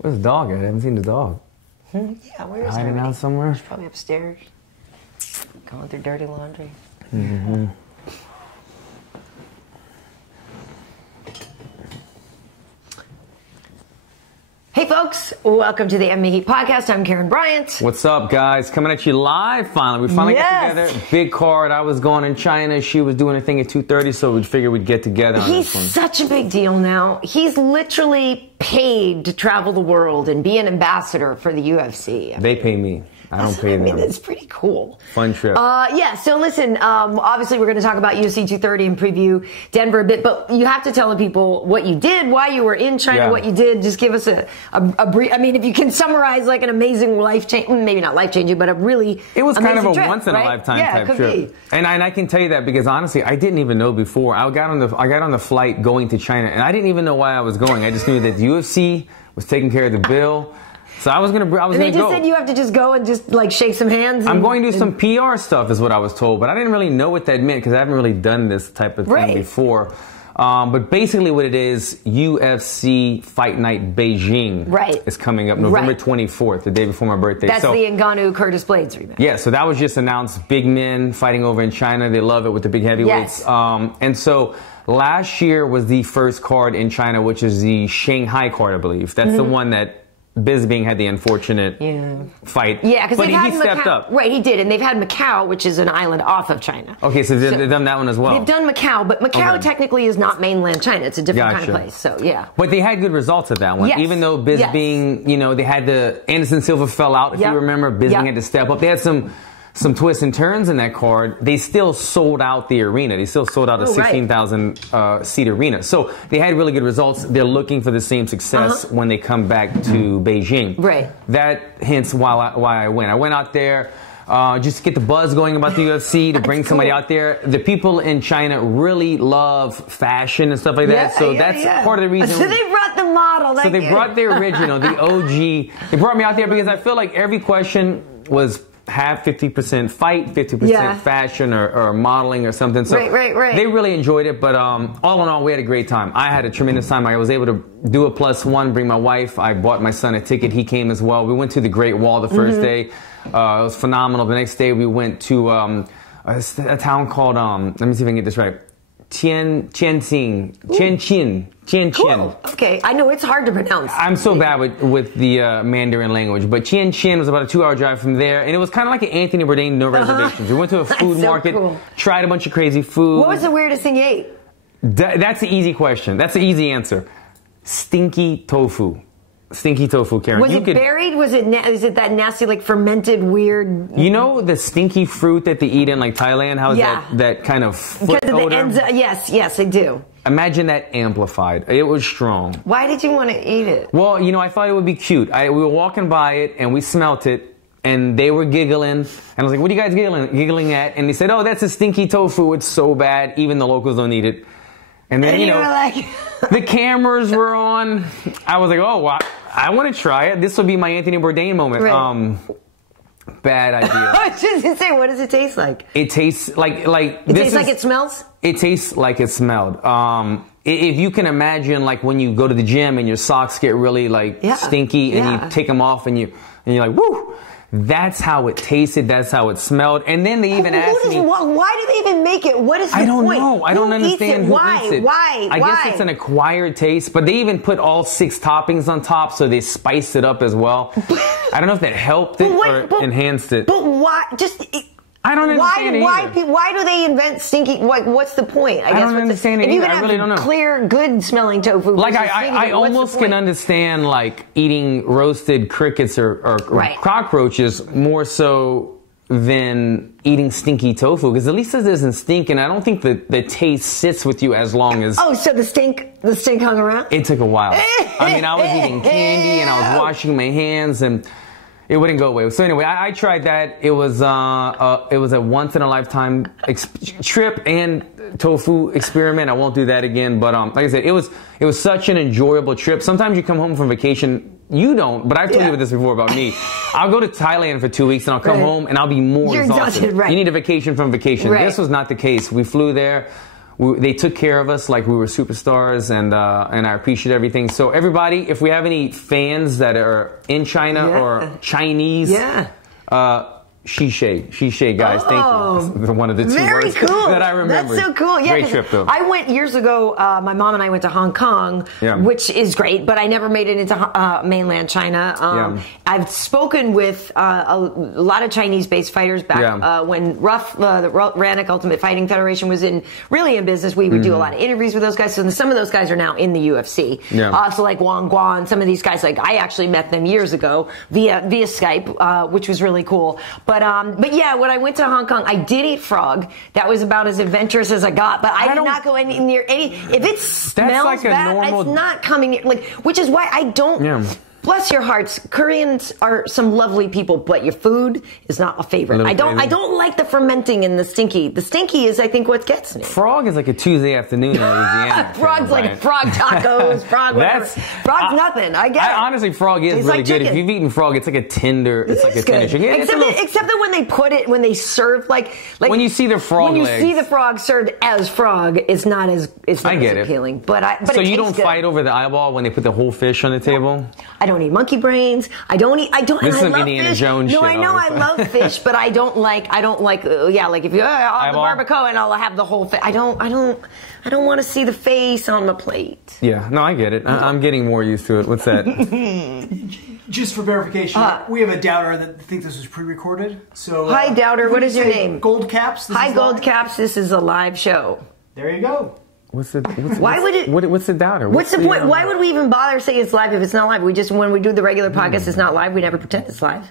Where's the dog at? I haven't seen the dog. Yeah, where is Hiding out somewhere? He's probably upstairs. Going through dirty laundry. Mm-hmm. Hey folks, welcome to the MMA Heat podcast. I'm Karyn Bryant. What's up, guys? Coming at you live finally. We finally got together. Big card. I was going in China. She was doing a thing at 2:30, so we figured we'd get together on this one. He's such a big deal now. He's literally paid to travel the world and be an ambassador for the UFC. They pay me. I don't pay them. I mean, it's pretty cool. Fun trip. Yeah, so listen, obviously we're going to talk about UFC 230 and preview Denver a bit, but you have to tell the people what you did, why you were in China, what you did. Just give us a brief, I mean, if you can summarize like an amazing life-changing, maybe not life-changing, but a really It was kind of a trip, once-in-a-lifetime right? type trip. And I can tell you that because honestly, I didn't even know before. I got on the flight going to China, and I didn't even know why I was going. I just knew that the UFC was taking care of the bill. So I was gonna go. And they just said you have to just go and just like shake some hands. I'm going to do some PR stuff, is what I was told, but I didn't really know what that meant because I haven't really done this type of thing before. But basically, what it is, UFC Fight Night Beijing is coming up November 24th, the day before my birthday. That's the Ngannou Curtis Blades rematch. Yeah, so that was just announced. Big men fighting over in China. They love it with the big heavyweights. Yes. And so last year was the first card in China, which is the Shanghai card, I believe. That's the one that Bisping had the unfortunate fight. Yeah, because he stepped up. Right, he did. And they've had Macau, which is an island off of China. Okay, so they've done that one as well. They've done Macau, but Macau technically is not mainland China. It's a different kind of place. So, yeah. But they had good results at that one. Even though Bisping, you know, they had Anderson Silva fell out, if you remember. Bisping had to step up. They had some twists and turns in that card. They still sold out the arena. They still sold out a 16,000 seat arena. So they had really good results. They're looking for the same success when they come back to Beijing. Right. That hence why I went. I went out there just to get the buzz going about the UFC, to bring somebody out there. The people in China really love fashion and stuff like that. So that's part of the reason. So they brought the model. So they brought the original, the OG. They brought me out there because I feel like every question was half 50% fight, 50% fashion or modeling or something. So they really enjoyed it. But all in all, we had a great time. I had a tremendous time. I was able to do a +1, bring my wife. I bought my son a ticket. He came as well. We went to the Great Wall the first day. It was phenomenal. The next day we went to a town called, let me see if I can get this right, Tianjin. Cool. Okay, I know it's hard to pronounce. I'm so bad with the Mandarin language, but Tianjin was about a 2-hour drive from there, and it was kind of like an Anthony Bourdain, no reservations. We went to a food market, tried a bunch of crazy food. What was the weirdest thing you ate? That's the easy question. That's the easy answer. Stinky tofu. Stinky tofu, Karyn. Was it buried? Was it is it that nasty, like fermented, weird? You know the stinky fruit that they eat in like Thailand? How is that kind of foot odor? Yes, I do. Imagine that amplified. It was strong. Why did you want to eat it? Well, you know, I thought it would be cute. We were walking by it and we smelt it and they were giggling. And I was like, what are you guys giggling at? And they said, oh, that's a stinky tofu. It's so bad. Even the locals don't eat it. And then, you know, like the cameras were on. I was like, oh, wow, I want to try it. This will be my Anthony Bourdain moment. Right. Bad idea. I was just going to say, what does it taste like? It tastes like it tastes like it smells? It tastes like it smelled. If you can imagine, like when you go to the gym and your socks get really like stinky and you take them off and you're like, woo. That's how it tasted. That's how it smelled. And then they even asked me, why do they even make it? What is the point? I don't know. I don't understand who eats it. Why? I guess it's an acquired taste, but they even put all 6 toppings on top, so they spiced it up as well. I don't know if that helped it or enhanced it. But why? I don't understand it either. Why do they invent stinky? Like, what's the point? I don't understand it either. I really don't know. Clear, good smelling tofu. Like I almost can understand like eating roasted crickets or cockroaches more so than eating stinky tofu, because at least it doesn't stink, and I don't think the taste sits with you as long as. Oh, so the stink hung around? It took a while. I mean, I was eating candy and I was washing my hands and it wouldn't go away. So anyway, I tried that. It was a once in a lifetime trip and tofu experiment. I won't do that again. But like I said, it was such an enjoyable trip. Sometimes you come home from vacation. You don't, but I've told you this before about me. I'll go to Thailand for 2 weeks and I'll come home and I'll be more exhausted. Right. You need a vacation from vacation. This was not the case. We flew there. they took care of us like we were superstars, and I appreciate everything. So everybody, if we have any fans that are in China or Chinese, H.E.A.T, guys, thank you. One of the two words that I remember. That's so cool. Yeah, great trip though. I went years ago. My mom and I went to Hong Kong, which is great, but I never made it into mainland China. I've spoken with a lot of Chinese-based fighters back when the Rannick Ultimate Fighting Federation was really in business. We would do a lot of interviews with those guys. So some of those guys are now in the UFC. So like Wang Guan, some of these guys, like I actually met them years ago via Skype, which was really cool. But yeah, when I went to Hong Kong, I did eat frog. That was about as adventurous as I got. But I did not go near any. If it smells like bad, it's not coming near. Like, which is why I don't. Bless your hearts, Koreans are some lovely people, but your food is not a favorite. I don't like the fermenting and the stinky. The stinky is, I think, what gets me. Frog is like a Tuesday afternoon in Louisiana. Frog's like frog tacos, frog whatever. Frog's nothing. I get it. Honestly, frog is really good. If you've eaten frog, it's like a tender. It's like a tender chicken. Except that when they put it, when they serve like when you see the frog legs. When you see the frog served as frog, it's not as appealing. But so you don't fight over the eyeball when they put the whole fish on the table? I don't eat monkey brains. I don't eat. This is some Indiana Jones shit. No, I know I love fish, but I don't like. Like if you I'll have the barbacoa and I'll have the whole fish. I don't want to see the face on the plate. Yeah, no, I get it. I'm getting more used to it. What's that? Just for verification, we have a doubter that thinks this was pre-recorded. So hi, doubter. What is your name? Gold Caps. Hi, Gold Caps. This is a live show. There you go. What's the doubter? What's the point? Why would we even bother saying it's live if it's not live? When we do the regular podcast, it's not live. We never pretend it's live.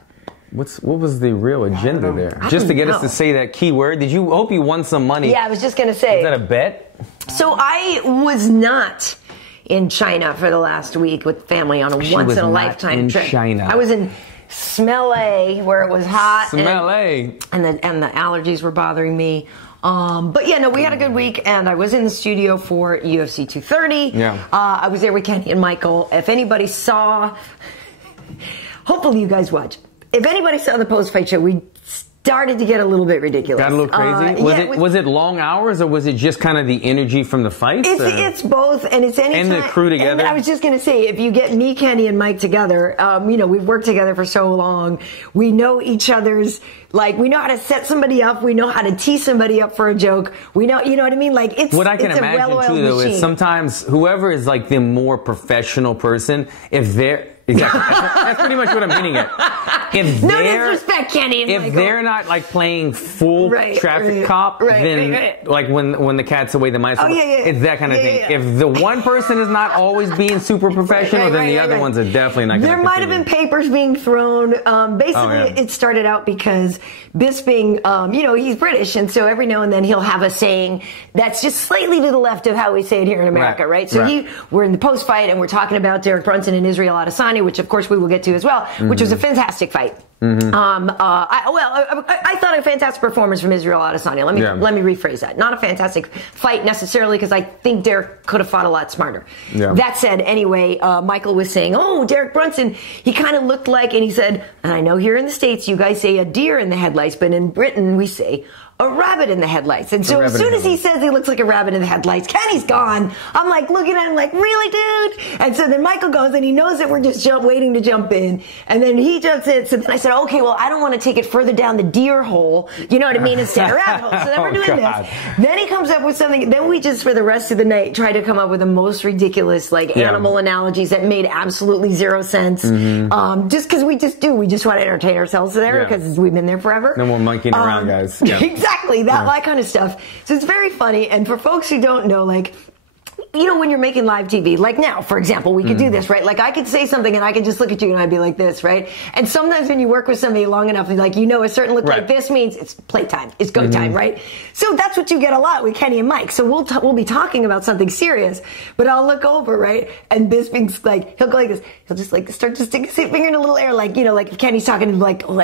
What was the real agenda there? Just to get us to say that keyword? Hope you won some money? Yeah, I was just going to say. Is that a bet? So I was not in China for the last week with family on a once-in-a-lifetime trip. China. I was in Smell-A where it was hot. Smell-A. And the allergies were bothering me. But yeah, no, we had a good week, and I was in the studio for UFC 230. Yeah. I was there with Kenny and Michael. If anybody saw, hopefully you guys watch. If anybody saw the post-fight show, we started to get a little bit ridiculous. Got a little crazy? Was it long hours, or was it just kind of the energy from the fights? It's both, and it's anytime. And the crew together? And I was just going to say, if you get me, Kenny, and Mike together, we've worked together for so long. We know each other's, we know how to set somebody up. We know how to tee somebody up for a joke. We know, you know what I mean? What I can imagine, too, though, is sometimes whoever is, the more professional person, if they're... Exactly. That's pretty much what I'm hinting at. No disrespect, Kenny and Michael. They're not playing full traffic cop, then when the cat's away, the mice. It's that kind of thing. If the one person is not always being super professional, then the other ones are definitely not. There might have been papers being thrown. Basically, it started out because Bisping, he's British, and so every now and then he'll have a saying that's just slightly to the left of how we say it here in America, right? So we're in the post fight, and we're talking about Derrick Brunson and Israel Adesanya, which of course we will get to as well, which was a fantastic fight. I thought a fantastic performance from Israel Adesanya. Let me rephrase that. Not a fantastic fight necessarily, because I think Derrick could have fought a lot smarter. That said, anyway, Michael was saying, Derrick Brunson, he kind of looked like, and he said, and I know here in the States you guys say a deer in the headlights, but in Britain we say a rabbit in the headlights. And so as soon as he says he looks like a rabbit in the headlights, Kenny's gone. I'm looking at him really, dude? And so then Michael goes, and he knows that we're just waiting to jump in. And then he jumps in. So then I said, okay, well, I don't want to take it further down the deer hole. You know what I mean? Instead of rabbit hole. So then we're doing this. Then he comes up with something. Then we just, for the rest of the night, try to come up with the most ridiculous, animal analogies that made absolutely zero sense. Just because we just do. We just want to entertain ourselves there because we've been there forever. No more monkeying around, guys. Exactly, that kind of stuff. So it's very funny. And for folks who don't know, when you're making live TV, now, for example, we could do this, right? I could say something and I could just look at you and I'd be like this, right? And sometimes when you work with somebody long enough, a certain look like this means it's playtime, it's go time, right? So that's what you get a lot with Kenny and Mike. So we'll be talking about something serious, but I'll look over, right? And Bisping's he'll go like this. He'll just start to stick his finger in a little air, if Kenny's talking,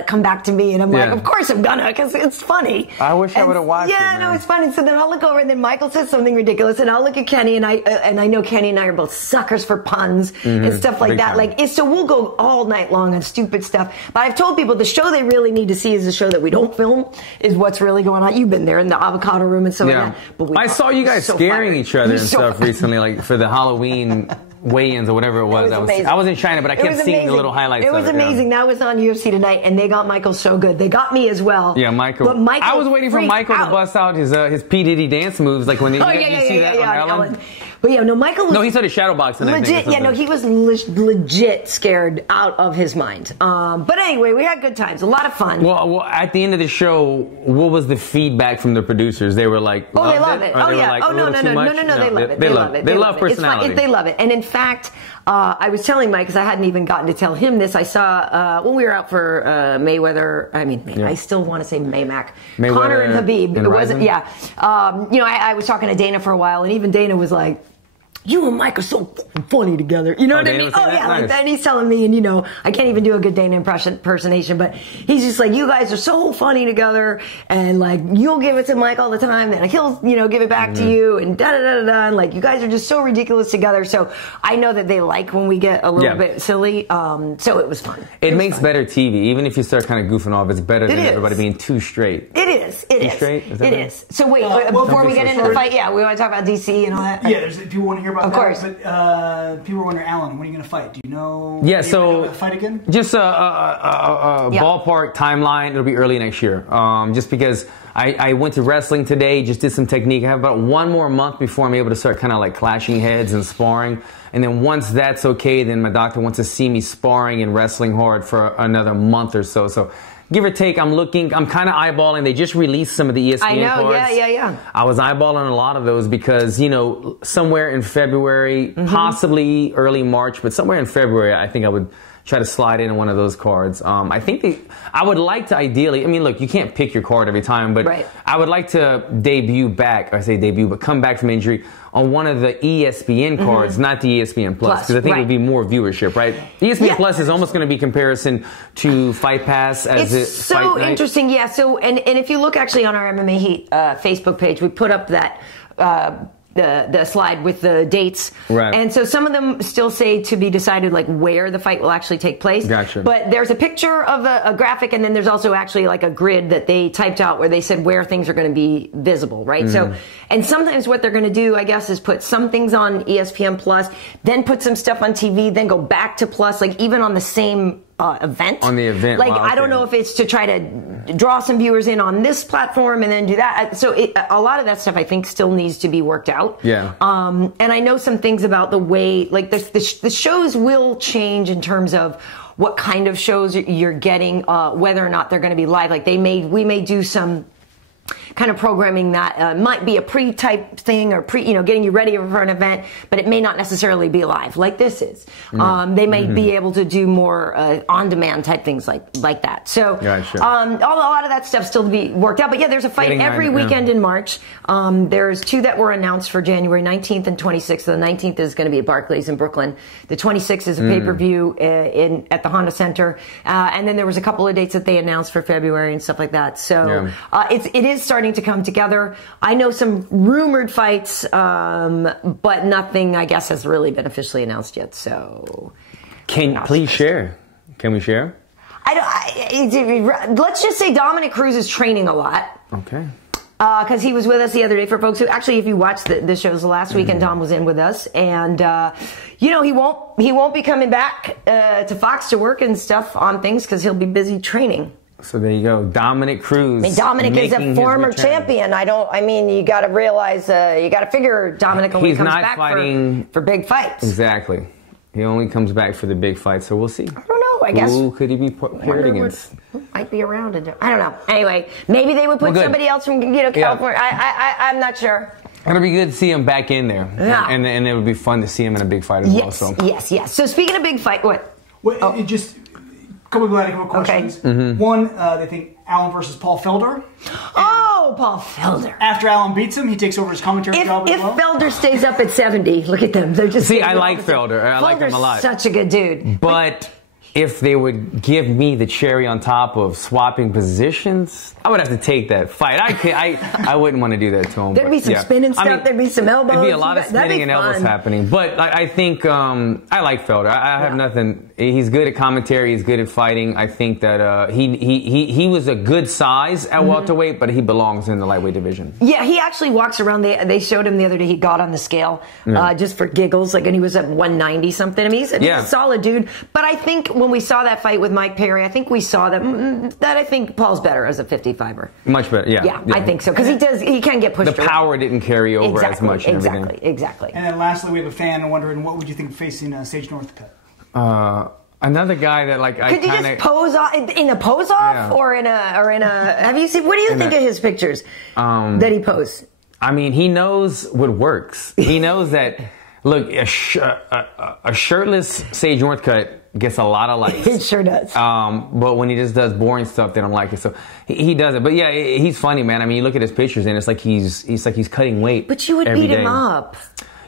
come back to me. And I'm of course I'm gonna, because it's funny. I wish I would have watched it. Yeah, no, it's funny. So then I'll look over and then Michael says something ridiculous and I'll look at Kenny and I I know Kenny and I are both suckers for puns and stuff like that. Like, so we'll go all night long on stupid stuff. But I've told people the show they really need to see is the show that we don't film, is what's really going on. You've been there in the avocado room and stuff like that. But I saw you guys scaring each other and stuff recently, like for the Halloween weigh-ins or whatever it was. I was in China, but I kept seeing the little highlights. It was amazing. That was on UFC Tonight, and they got Michael so good. They got me as well. Yeah, Michael. But Michael, I was waiting for Michael to bust out his P. Diddy dance moves, like when you see that on Ellen. But yeah, no, Michael was... No, he started shadowboxing. Legit, yeah, no, he was legit scared out of his mind. But anyway, we had good times. A lot of fun. Well, at the end of the show, what was the feedback from the producers? They were like... Oh, they love it. Oh, yeah. Like, oh, no, they love it. They love it. They love personality. They love it. And in fact... I was telling Mike, because I hadn't even gotten to tell him this, I saw when we were out for Mayweather, I still want to say Maymac. Conor and Habib. It wasn't, I was talking to Dana for a while, and even Dana was like, you and Mike are so funny together. You know what I mean? Oh, yeah. Nice. Like that. And he's telling me, and I can't even do a good Dana impersonation, but he's just like, you guys are so funny together, and like, you'll give it to Mike all the time, and he'll, give it back to you, and da-da-da-da-da, and like, you guys are just so ridiculous together. So I know that they like when we get a little bit silly, so it was fun. It makes better TV. Even if you start kind of goofing off, it's better than everybody being too straight. It is. It too is. Straight? It is. So wait, before we get into the fight, we want to talk about DC and all that. Yeah, if you want to hear about of course. But people were wondering, Alan, when are you going to fight? Do you know? Yeah, so fight again? Just a ballpark timeline. It'll be early next year. Just because I went to wrestling today, just did some technique. I have about 1 more month before I'm able to start kind of like clashing heads and sparring. And then once that's okay, then my doctor wants to see me sparring and wrestling hard for another month or so. So give or take, I'm kind of eyeballing. They just released some of the ESPN cards. Yeah. I was eyeballing a lot of those because, somewhere in February, possibly early March, but somewhere in February, I think I would try to slide in one of those cards. I would like to ideally, look, you can't pick your card every time, but I would like to come back from injury on one of the ESPN cards, not the ESPN Plus, because I think it would be more viewership, right? ESPN Plus is almost going to be comparison to Fight Pass as it's so interesting, yeah. So, and if you look actually on our MMA Heat Facebook page, we put up that the slide with the dates. Right. And so some of them still say to be decided like where the fight will actually take place. Gotcha. But there's a picture of a graphic, and then there's also actually like a grid that they typed out where they said where things are going to be visible, right? So, and sometimes what they're going to do, I guess, is put some things on ESPN Plus, then put some stuff on TV, then go back to Plus, like even on the same event. On the event. Like, I don't know if it's to try to draw some viewers in on this platform and then do that. So a lot of that stuff I think still needs to be worked out. Yeah. And I know some things about the way, like the shows will change in terms of what kind of shows you're getting, whether or not they're going to be live. Like we may do some kind of programming that might be a pre-type thing or getting you ready for an event, but it may not necessarily be live like this is. They may be able to do more on-demand type things like that. So a lot of that stuff still to be worked out. But yeah, there's a fight every weekend in March. There's 2 that were announced for January 19th and 26th. So the 19th is going to be at Barclays in Brooklyn. The 26th is a pay-per-view at the Honda Center. And then there was a couple of dates that they announced for February and stuff like that. So it is starting to come together. I know some rumored fights, but nothing, I guess, has really been officially announced yet. So, please share? Can we share? Let's just say Dominic Cruz is training a lot. Okay. Because he was with us the other day. For folks who actually, if you watched the shows last weekend, Dom was in with us, and he won't be coming back to Fox to work and stuff on things because he'll be busy training. So there you go, Dominic Cruz. Dominic is a former champion. You got to realize, you got to figure Dominic only comes back for big fights. Exactly. He only comes back for the big fights, so we'll see. I don't know, I guess. Who could he be paired against? Who might be around. I don't know. Anyway, maybe they would put somebody else from California. I'm not sure. It'll be good to see him back in there. Yeah. And it would be fun to see him in a big fight as well. So. Yes. So speaking of big fight, what? Couple of questions. Okay. One, they think Allen versus Paul Felder. Paul Felder. After Allen beats him, he takes over his commentary job as well. If Felder stays up at 70, look at them. They're just I like Felder. I like him a lot. Such a good dude. But if they would give me the cherry on top of swapping positions, I would have to take that fight. I wouldn't want to do that to him. There'd be some spinning stuff. There'd be some elbows. There'd be a lot of spinning and elbows happening. But I think I like Felder. I have nothing. He's good at commentary. He's good at fighting. I think that he was a good size at welterweight, but he belongs in the lightweight division. Yeah, he actually walks around. They showed him the other day. He got on the scale just for giggles, and he was at 190 something. I mean, he's a solid dude. But I think when we saw that fight with Mike Perry, I think we saw that I think Paul's better as a 55er. Much better, yeah. I think so, because he can get pushed. The power didn't carry over as much. Exactly. And then lastly, we have a fan wondering, what would you think facing Sage Northcutt? Another guy that could you just pose off in a pose off or in a have you seen? What do you think of his pictures that he posts? I mean, he knows what works. He knows that. Look, a shirtless Sage Northcutt gets a lot of likes. It sure does. But when he just does boring stuff, they don't like it. So he does it. But yeah, he's funny, man. I mean, you look at his pictures, and it's like he's cutting weight. But you would beat him up.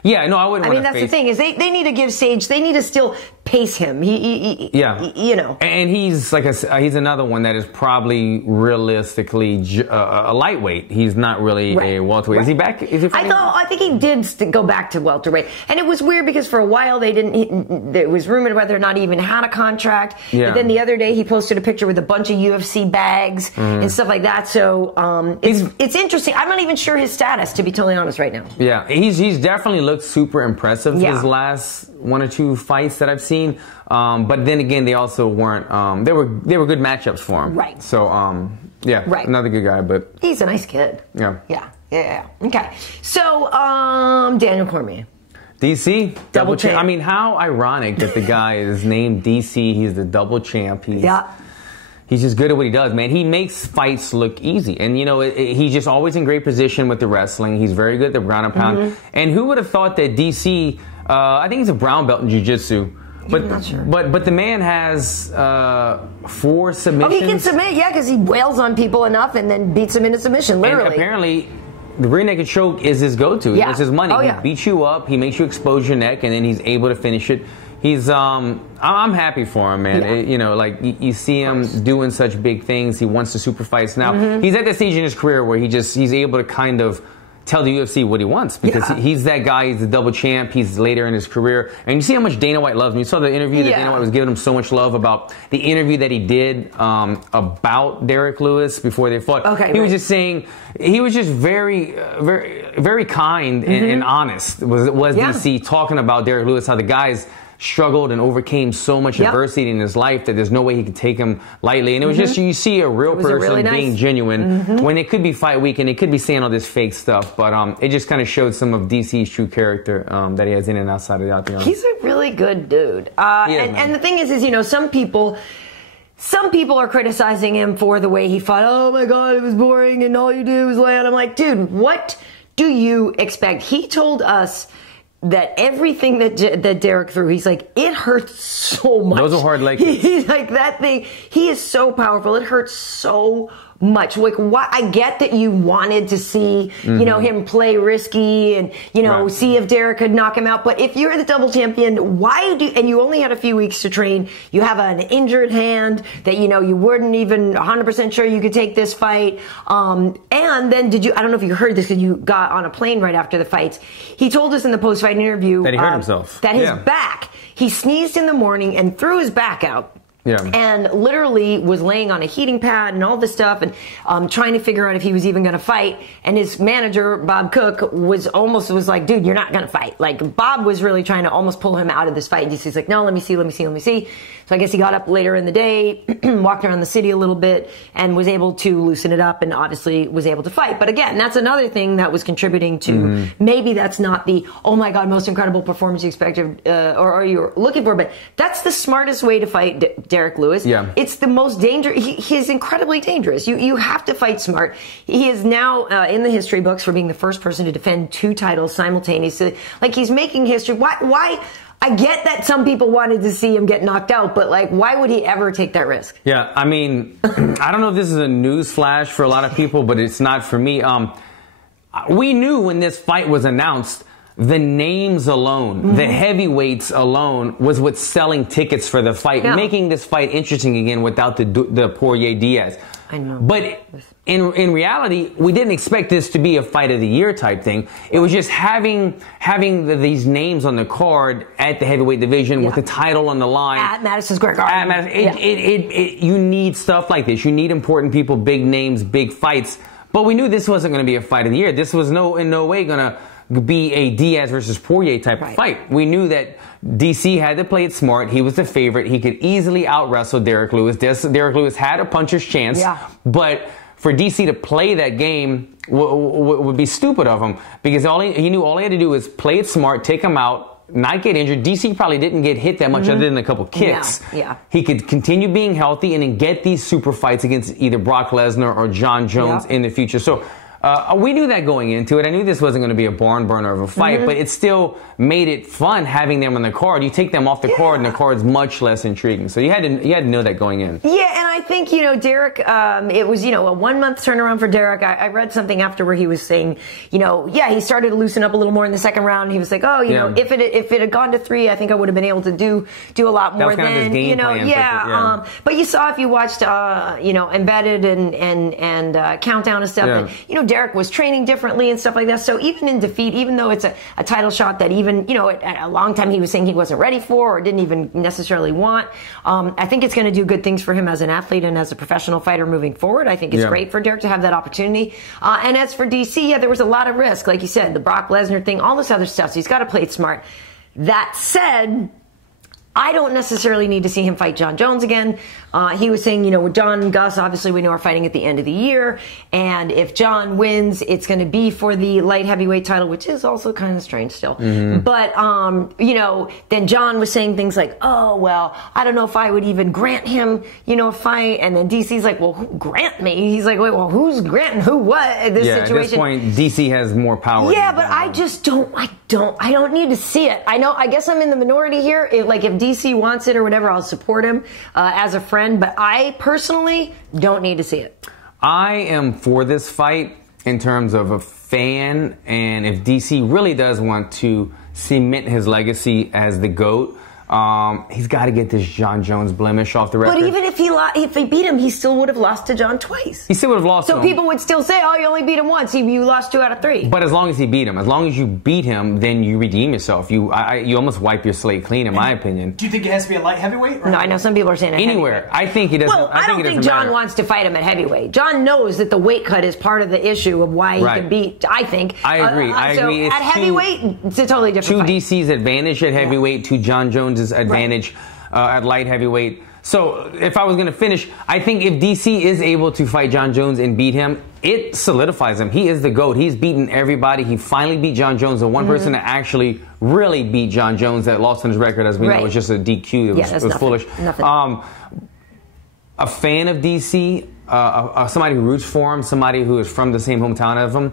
Yeah, no, I wouldn't. I mean, that's the thing is they need to give Sage. They need to still pace him. You know. And he's he's another one that is probably realistically a lightweight. He's not really a welterweight. Is he back? Is he? I think he did go back to welterweight, and it was weird because for a while they didn't. It was rumored whether or not he even had a contract. Yeah. And then the other day he posted a picture with a bunch of UFC bags and stuff like that. So it's interesting. I'm not even sure his status, to be totally honest, right now. Yeah, he's definitely looked super impressive his last one or two fights that I've seen. But then again, they also weren't. They were good matchups for him. Right. So another good guy, but he's a nice kid. Yeah. Okay. So Daniel Cormier. DC double champ. I mean, how ironic that the guy is named DC. He's the double champ. He's just good at what he does, man. He makes fights look easy. And, he's just always in great position with the wrestling. He's very good at the ground and pound. And who would have thought that DC, I think he's a brown belt in jiu-jitsu. But, I'm not sure. But the man has 4 submissions. Oh, he can submit, because he wails on people enough and then beats them into submission, literally. And apparently, the rear naked choke is his go-to. Yeah. It's his money. He beats you up, he makes you expose your neck, and then he's able to finish it. He's I'm happy for him, man. Yeah. You see him doing such big things. He wants the super fights now. He's at that stage in his career where he's able to kind of tell the UFC what he wants, because he's that guy. He's the double champ. He's later in his career, and you see how much Dana White loves him. You saw the interview that Dana White was giving him so much love about the interview that he did about Derrick Lewis before they fought. Okay, he was just saying, he was just very, very, very kind and honest. Was DC talking about Derrick Lewis, how the guys struggled and overcame so much adversity in his life that there's no way he could take him lightly. And it was just, you see a real person really being genuine when it could be fight week and it could be saying all this fake stuff. But it just kind of showed some of DC's true character that he has in and outside of the octagon. He's a really good dude. And the thing is, some people are criticizing him for the way he fought. Oh my God, it was boring and all you do is land. I'm like, dude, what do you expect? He told us that everything that Derrick threw, he's like, it hurts so much. Those are hard leg kicks. He's like, that thing, he is so powerful. It hurts so much. Like, what? I get that you wanted to see, him play risky and, see if Derrick could knock him out. But if you're the double champion, and you only had a few weeks to train, you have an injured hand that, you weren't even 100% sure you could take this fight. And then I don't know if you heard this because you got on a plane right after the fights. He told us in the post-fight interview that he hurt himself. That his back, he sneezed in the morning and threw his back out. Yeah. And literally was laying on a heating pad and all this stuff and trying to figure out if he was even going to fight. And his manager, Bob Cook, was like, dude, you're not going to fight. Like, Bob was really trying to almost pull him out of this fight. And he's like, no, let me see. So I guess he got up later in the day, walked around the city a little bit, and was able to loosen it up and obviously was able to fight. But again, that's another thing that was contributing to maybe that's not the, oh my God, most incredible performance you expected or you're looking for. But that's the smartest way to fight Derrick Lewis. Yeah. It's the most dangerous. He's incredibly dangerous. You have to fight smart. He is now in the history books for being the first person to defend 2 titles simultaneously. Like, he's making history. Why? I get that some people wanted to see him get knocked out, but why would he ever take that risk? Yeah, I mean, I don't know if this is a news flash for a lot of people, but it's not for me. We knew when this fight was announced the names alone, the heavyweights alone, was what's selling tickets for the fight, making this fight interesting again without the Poirier-Diaz. I know. But in reality, we didn't expect this to be a fight of the year type thing. It was just having these names on the card at the heavyweight division with the title on the line. At Madison Square Garden. At Madison. You need stuff like this. You need important people, big names, big fights. But we knew this wasn't going to be a fight of the year. This was in no way going to be a Diaz versus Poirier type of fight. We knew that DC had to play it smart. He was the favorite. He could easily out-wrestle Derrick Lewis. Derrick Lewis had a puncher's chance. But for DC to play that game would be stupid of him, because he knew all he had to do was play it smart, take him out, not get injured. DC probably didn't get hit that much other than a couple kicks. He could continue being healthy and then get these super fights against either Brock Lesnar or Jon Jones in the future. So we knew that going into it. I knew this wasn't going to be a barn burner of a fight, but it still made it fun having them on the card. You take them off the card, and the card's much less intriguing. So you had to know that going in. Yeah, and I think Derrick. It was a 1 month turnaround for Derrick. I read something after where he was saying, he started to loosen up a little more in the second round. He was like, if it had gone to 3, I think I would have been able to do a lot more. That was kind of his game plan. But you saw, if you watched Embedded and Countdown and stuff, that Derrick was training differently and stuff like that. So even in defeat, even though it's a title shot that even, at a long time he was saying he wasn't ready for or didn't even necessarily want, I think it's going to do good things for him as an athlete and as a professional fighter moving forward. I think it's great for Derrick to have that opportunity. And as for DC, there was a lot of risk. Like you said, the Brock Lesnar thing, all this other stuff. So he's got to play it smart. That said, I don't necessarily need to see him fight Jon Jones again. He was saying, with Jon and Gus, obviously we know are fighting at the end of the year. And if Jon wins, it's going to be for the light heavyweight title, which is also kind of strange still. But, then Jon was saying things like, oh, well, I don't know if I would even grant him, a fight. And then DC's like, well, who grant me? He's like, wait, well, who's granting who what at this situation? At this point, DC has more power. Yeah, but I just don't need to see it. I guess I'm in the minority here. If DC wants it or whatever, I'll support him as a friend, but I personally don't need to see it. I am for this fight in terms of a fan, and if DC really does want to cement his legacy as the GOAT, he's got to get this Jon Jones blemish off the record. But even if he beat him, he still would have lost to Jon twice. He still would have lost to him. So people would still say, oh, you only beat him once. You lost 2 out of 3. But as long as he beat him, as long as you beat him, then you redeem yourself. You almost wipe your slate clean, in my opinion. Do you think it has to be a light heavyweight? No, I know some people are saying anywhere. I think he doesn't. Well, I don't think Jon wants to fight him at heavyweight. Jon knows that the weight cut is part of the issue of why he can beat. I think. I agree. I agree. It's at heavyweight, it's a totally different fight. To DC's advantage at heavyweight, to Jon Jones's advantage. At light heavyweight. So if I was going to finish, I think if DC is able to fight Jon Jones and beat him, it solidifies him. He is the GOAT. He's beaten everybody. He finally beat Jon Jones. The one person to actually really beat Jon Jones that lost on his record, as we know, was just a DQ. It was foolish. A fan of DC, somebody who roots for him, somebody who is from the same hometown of him,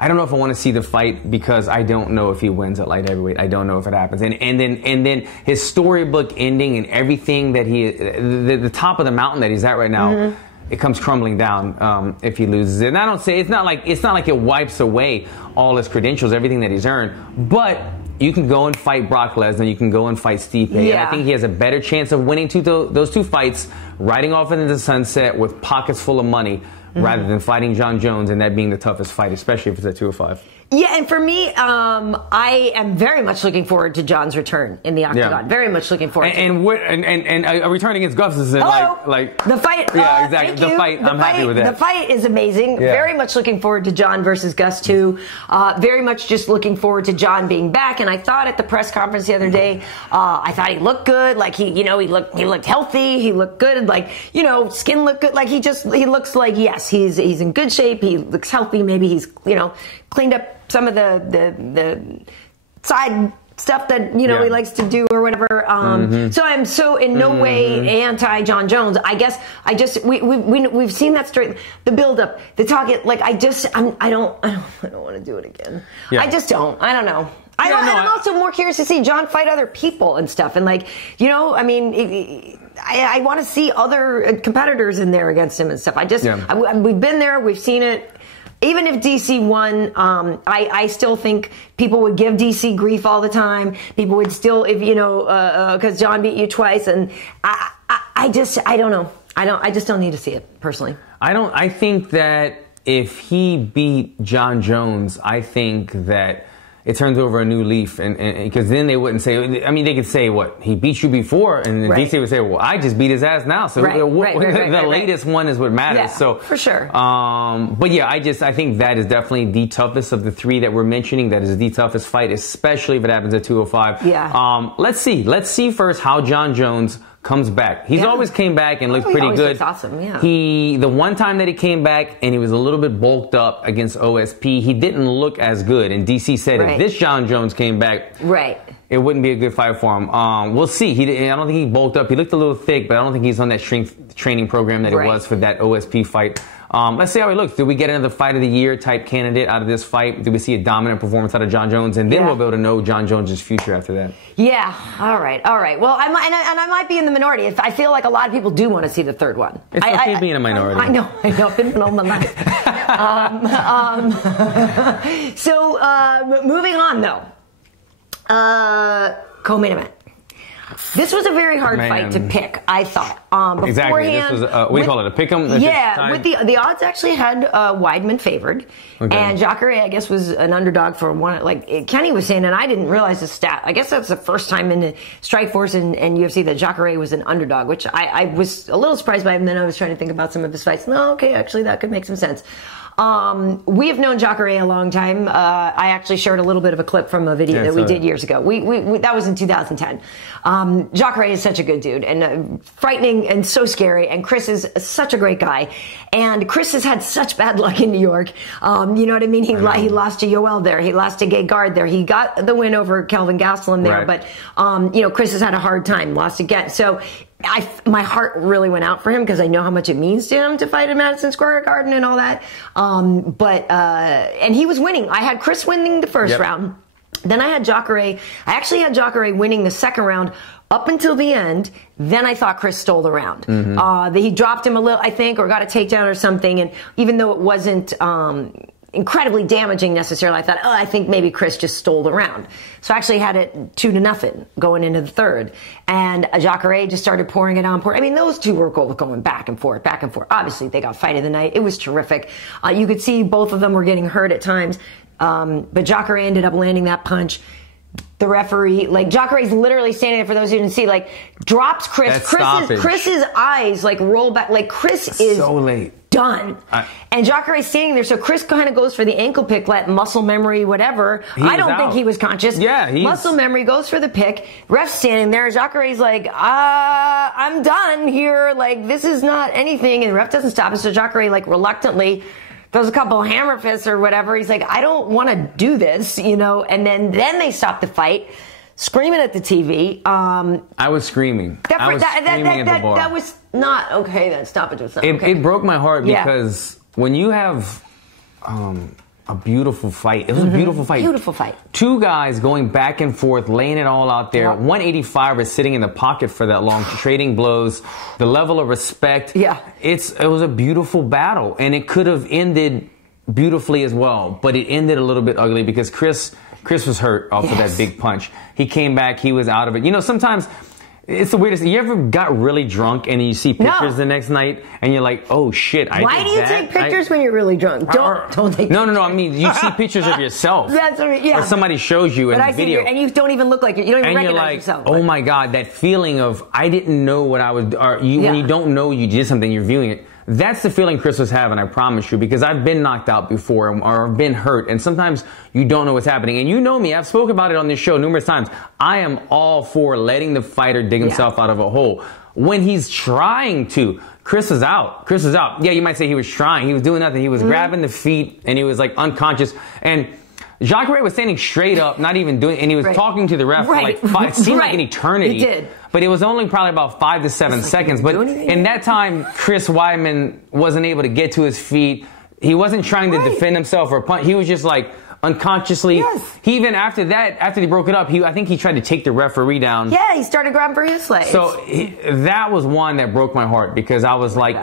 I don't know if I want to see the fight, because I don't know if he wins at light heavyweight. I don't know if it happens. And then his storybook ending and everything that the top of the mountain that he's at right now, it comes crumbling down if he loses it. And I don't say it's not like it wipes away all his credentials, everything that he's earned. But you can go and fight Brock Lesnar. You can go and fight Stipe. And I think he has a better chance of winning those 2 fights, riding off into the sunset with pockets full of money, rather than fighting Jon Jones and that being the toughest fight, especially if it's at 205. Yeah, and for me, I am very much looking forward to Jon's return in the octagon. Very much looking forward to it. And a return against Gustafsson, like the fight. Yeah, exactly. The fight, I'm happy with that. The fight is amazing. Yeah. Very much looking forward to Jon versus Gus too. Very much just looking forward to Jon being back. And I thought at the press conference the other day, I thought he looked good. Like he looked healthy. He looked good. Like, skin looked good. Like he looks like, yes, he's in good shape. He looks healthy. Maybe he's, cleaned up some of the side stuff that he likes to do or whatever. So I'm so in no way anti Jon Jones. I guess we've seen that straight, the build up, the talk. I don't want to do it again. Yeah. I just don't. I don't know. I'm also more curious to see Jon fight other people and stuff. And I want to see other competitors in there against him and stuff. We've been there, we've seen it. even if DC won, I still think people would give DC grief all the time. People would still, if you know, because John beat you twice, and I don't know. I just don't need to see it personally. I think that if he beat John Jones, I think that it turns over a new leaf, and because then they wouldn't say. I mean, they could say what he beat you before, and then DC would say, "Well, I just beat his ass now." So the latest one is what matters. Yeah, so for sure. But yeah, I think that is definitely the toughest of the three that we're mentioning. That is the toughest fight, especially if it happens at 205. Yeah. Let's see first how John Jones comes back. He's always came back and looked pretty good. Looks awesome, yeah. The one time that he came back and he was a little bit bulked up against OSP, he didn't look as good. And DC said if this John Jones came back, it wouldn't be a good fight for him. We'll see. I don't think he bulked up. He looked a little thick, but I don't think he's on that strength training program that he was for that OSP fight. Let's see how he looks. Do we get another fight of the year type candidate out of this fight? Do we see a dominant performance out of John Jones? And then we'll be able to know John Jones' future after that. Yeah. All right. Well, I might be in the minority. I feel like a lot of people do want to see the third one. It's okay being a minority. I know. I've been all my life. So, moving on though. Co-main event. This was a very hard fight to pick, I thought. Exactly. This was, we call it a pick'em. Yeah, with the odds actually had Weidman favored. Okay. And Jacare, I guess, was an underdog for one. Like Kenny was saying, and I didn't realize the stat. I guess that's the first time in the Strikeforce and UFC that Jacare was an underdog, which I was a little surprised by. And then I was trying to think about some of his fights. No, okay, actually, that could make some sense. We have known Jacare a long time. I actually shared a little bit of a clip from a video that we did years ago. That was in 2010. Jacare is such a good dude and frightening and so scary. And Chris is such a great guy. And Chris has had such bad luck in New York. You know what I mean? He lost to Yoel there. He lost to Gay Guard there. He got the win over Kelvin Gastelum there. But, you know, Chris has had a hard time, lost again. So, my heart really went out for him because I know how much it means to him to fight in Madison Square Garden and all that. And he was winning. I had Chris winning the first round. Then I had Jacare. I actually had Jacare winning the second round up until the end. Then I thought Chris stole the round. He dropped him a little, I think, or got a takedown or something. And even though it wasn't incredibly damaging necessarily, I thought, I think maybe Chris just stole the round. So I actually had it 2-0 going into the third. And Jacare just started pouring it on. I mean, those two were going back and forth, back and forth. Obviously, they got fight of the night. It was terrific. You could see both of them were getting hurt at times. But Jacare ended up landing that punch. The referee, like, Jacare's literally standing there, for those who didn't see, like, drops Chris. Chris's eyes, like, roll back. Like, Chris is so late. Done. And Jacare's standing there, so Chris kind of goes for the ankle pick, let muscle memory, whatever. I don't think he was conscious. Yeah, muscle memory goes for the pick. Ref's standing there. Jacare's like, I'm done here. Like, this is not anything. And ref doesn't stop it, so Jacare, like, reluctantly throws a couple of hammer fists or whatever. He's like, I don't want to do this, you know. And then they stop the fight, screaming at the TV. I was screaming. I was screaming at the bar. That was not okay. Then stop it. It broke my heart because when you have a beautiful fight, it was a beautiful fight. Beautiful fight. Two guys going back and forth, laying it all out there. 185 is sitting in the pocket for that long, trading blows. The level of respect. Yeah. It was a beautiful battle, and it could have ended beautifully as well, but it ended a little bit ugly because Chris was hurt off of that big punch. He came back. He was out of it. You know, sometimes it's the weirdest. You ever got really drunk and you see pictures the next night and you're like, oh shit, Why do you take pictures when you're really drunk? Don't take No, I mean, you see pictures of yourself. That's what I mean, yeah. Or somebody shows you in the video. And you don't even look like you don't even recognize yourself. Oh my God, that feeling of, I didn't know what I was, when you don't know you did something, you're viewing it. That's the feeling Chris was having, I promise you, because I've been knocked out before or I've been hurt, and sometimes you don't know what's happening. And you know me, I've spoken about it on this show numerous times. I am all for letting the fighter dig himself out of a hole. When he's trying to, Chris is out. Yeah, you might say he was trying. He was doing nothing. He was grabbing the feet, and he was like unconscious. And Jacare was standing straight up, not even doing, and he was talking to the ref for like it seemed like an eternity. He did. But it was only probably about 5 to 7 seconds. But in that time, Chris Weidman wasn't able to get to his feet. He wasn't trying to defend himself or punch. He was just like unconsciously. He even after that, after they broke it up, I think he tried to take the referee down. Yeah, he started grabbing for his legs. So that was one that broke my heart because I was like,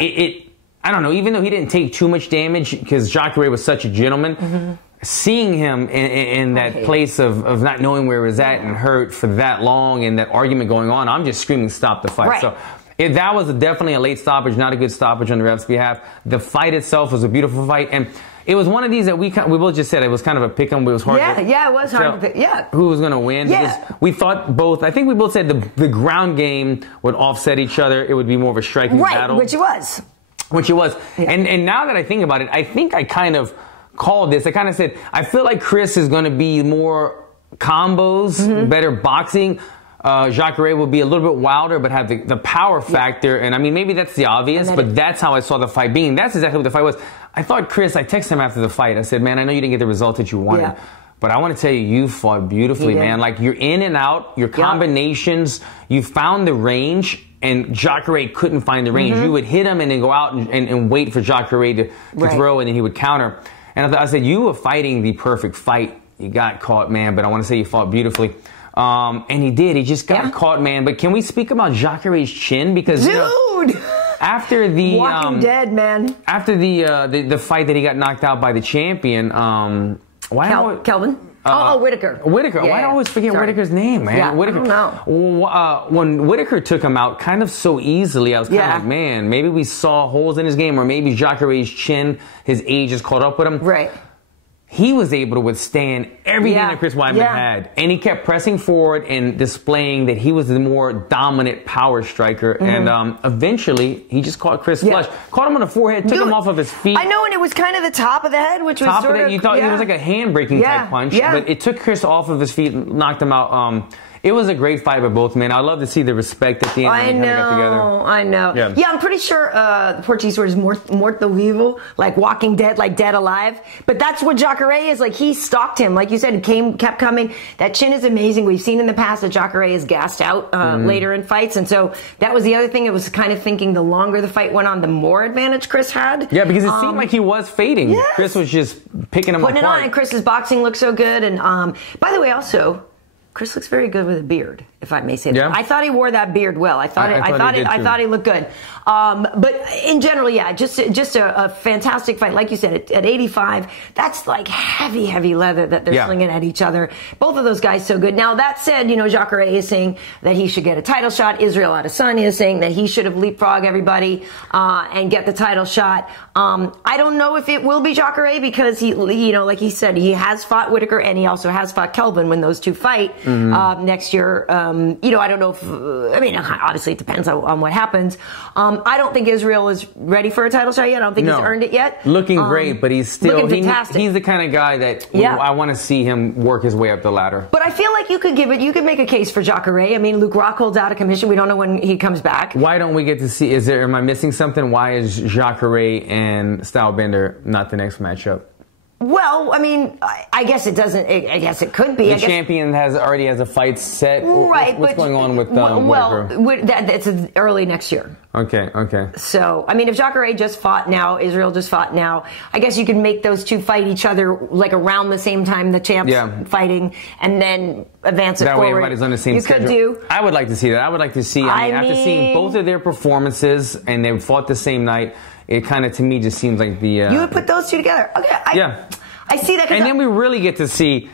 I don't know, even though he didn't take too much damage because Jacare was such a gentleman, seeing him in that place of not knowing where he was at and hurt for that long and that argument going on, I'm just screaming, stop the fight. Right. So that was definitely a late stoppage, not a good stoppage on the ref's behalf. The fight itself was a beautiful fight. And it was one of these that we both just said it was kind of a pick 'em, but it was hard. Yeah, it was hard to pick. Yeah. Who was going to win? Yeah. Because we thought both, I think we both said the ground game would offset each other. It would be more of a striking battle. Which it was. Which it was. Yeah. And now that I think about it, I think I kind of called this. I kind of said, I feel like Chris is going to be more combos, better boxing. Jacare will be a little bit wilder, but have the power factor. And I mean, maybe that's the obvious, but that's how I saw the fight being. That's exactly what the fight was. I thought Chris, I texted him after the fight. I said, man, I know you didn't get the result that you wanted. But I want to tell you, you fought beautifully, man. Like, you're in and out, your combinations, you found the range, and Jacare couldn't find the range. You would hit him and then go out and wait for Jacare to throw, and then he would counter. And I said, you were fighting the perfect fight. You got caught, man, but I want to say you fought beautifully. And he did. He just got caught, man. But can we speak about Jacare's chin? Because, dude! After the Walking Dead, man. After the fight that he got knocked out by the champion, Kelvin? Whitaker. Whitaker. Why do I always forget Whitaker's name, man? Yeah, Whitaker. I don't know. When Whitaker took him out kind of so easily, I was kind of like, man, maybe we saw holes in his game, or maybe Jacare's chin, his age has caught up with him. Right. He was able to withstand everything that Chris Weidman had. And he kept pressing forward and displaying that he was the more dominant power striker. And eventually, he just caught Chris flush. Caught him on the forehead, took him off of his feet. I know, and it was kind of the top of the head, which was sort of... You thought it was like a hand-breaking type punch. But it took Chris off of his feet and knocked him out. It was a great fight by both men. I love to see the respect at the end. I know. Yeah, I'm pretty sure the Portuguese word is morto vivo, like walking dead, like dead alive. But that's what Jacare is. Like, he stalked him. Like you said, kept coming. That chin is amazing. We've seen in the past that Jacare is gassed out later in fights. And so that was the other thing. It was kind of thinking the longer the fight went on, the more advantage Chris had. Yeah, because it seemed like he was fading. Yes. Chris was just picking him apart. Putting it on, and Chris's boxing looked so good. And by the way, also, Chris looks very good with a beard, if I may say that. I thought he wore that beard well. I thought he looked good. But in general, just a fantastic fight. Like you said, at 85, that's like heavy leather that they're slinging at each other. Both of those guys so good. Now, that said, Jacare is saying that he should get a title shot. Israel Adesanya is saying that he should have leapfrogged everybody and get the title shot. I don't know if it will be Jacare because he, like he said, he has fought Whitaker and he also has fought Kelvin when those two fight next year. I don't know if, obviously it depends on what happens. I don't think Israel is ready for a title shot yet. I don't think he's earned it yet. Looking great, but he's still, looking fantastic. He's the kind of guy that I want to see him work his way up the ladder. But I feel like you could make a case for Jacare. I mean, Luke Rockhold's out of commission. We don't know when he comes back. Why don't we get to see, am I missing something? Why is Jacare and Stylebender not the next matchup? Well, I mean, I guess it doesn't. I guess it could be. The champion already has a fight set. Right. What's going on with Whitaker? That's early next year. Okay. So, I mean, if Jacare just fought now, Israel just fought now, I guess you could make those two fight each other like around the same time the champs fighting, and then advance it forward. That way everybody's on the same schedule. You could do. I would like to see that. I would like to see, after seeing both of their performances, and they fought the same night, it kind of, to me, just seems like the... you would put those two together. Okay. I see that. And then we really get to see,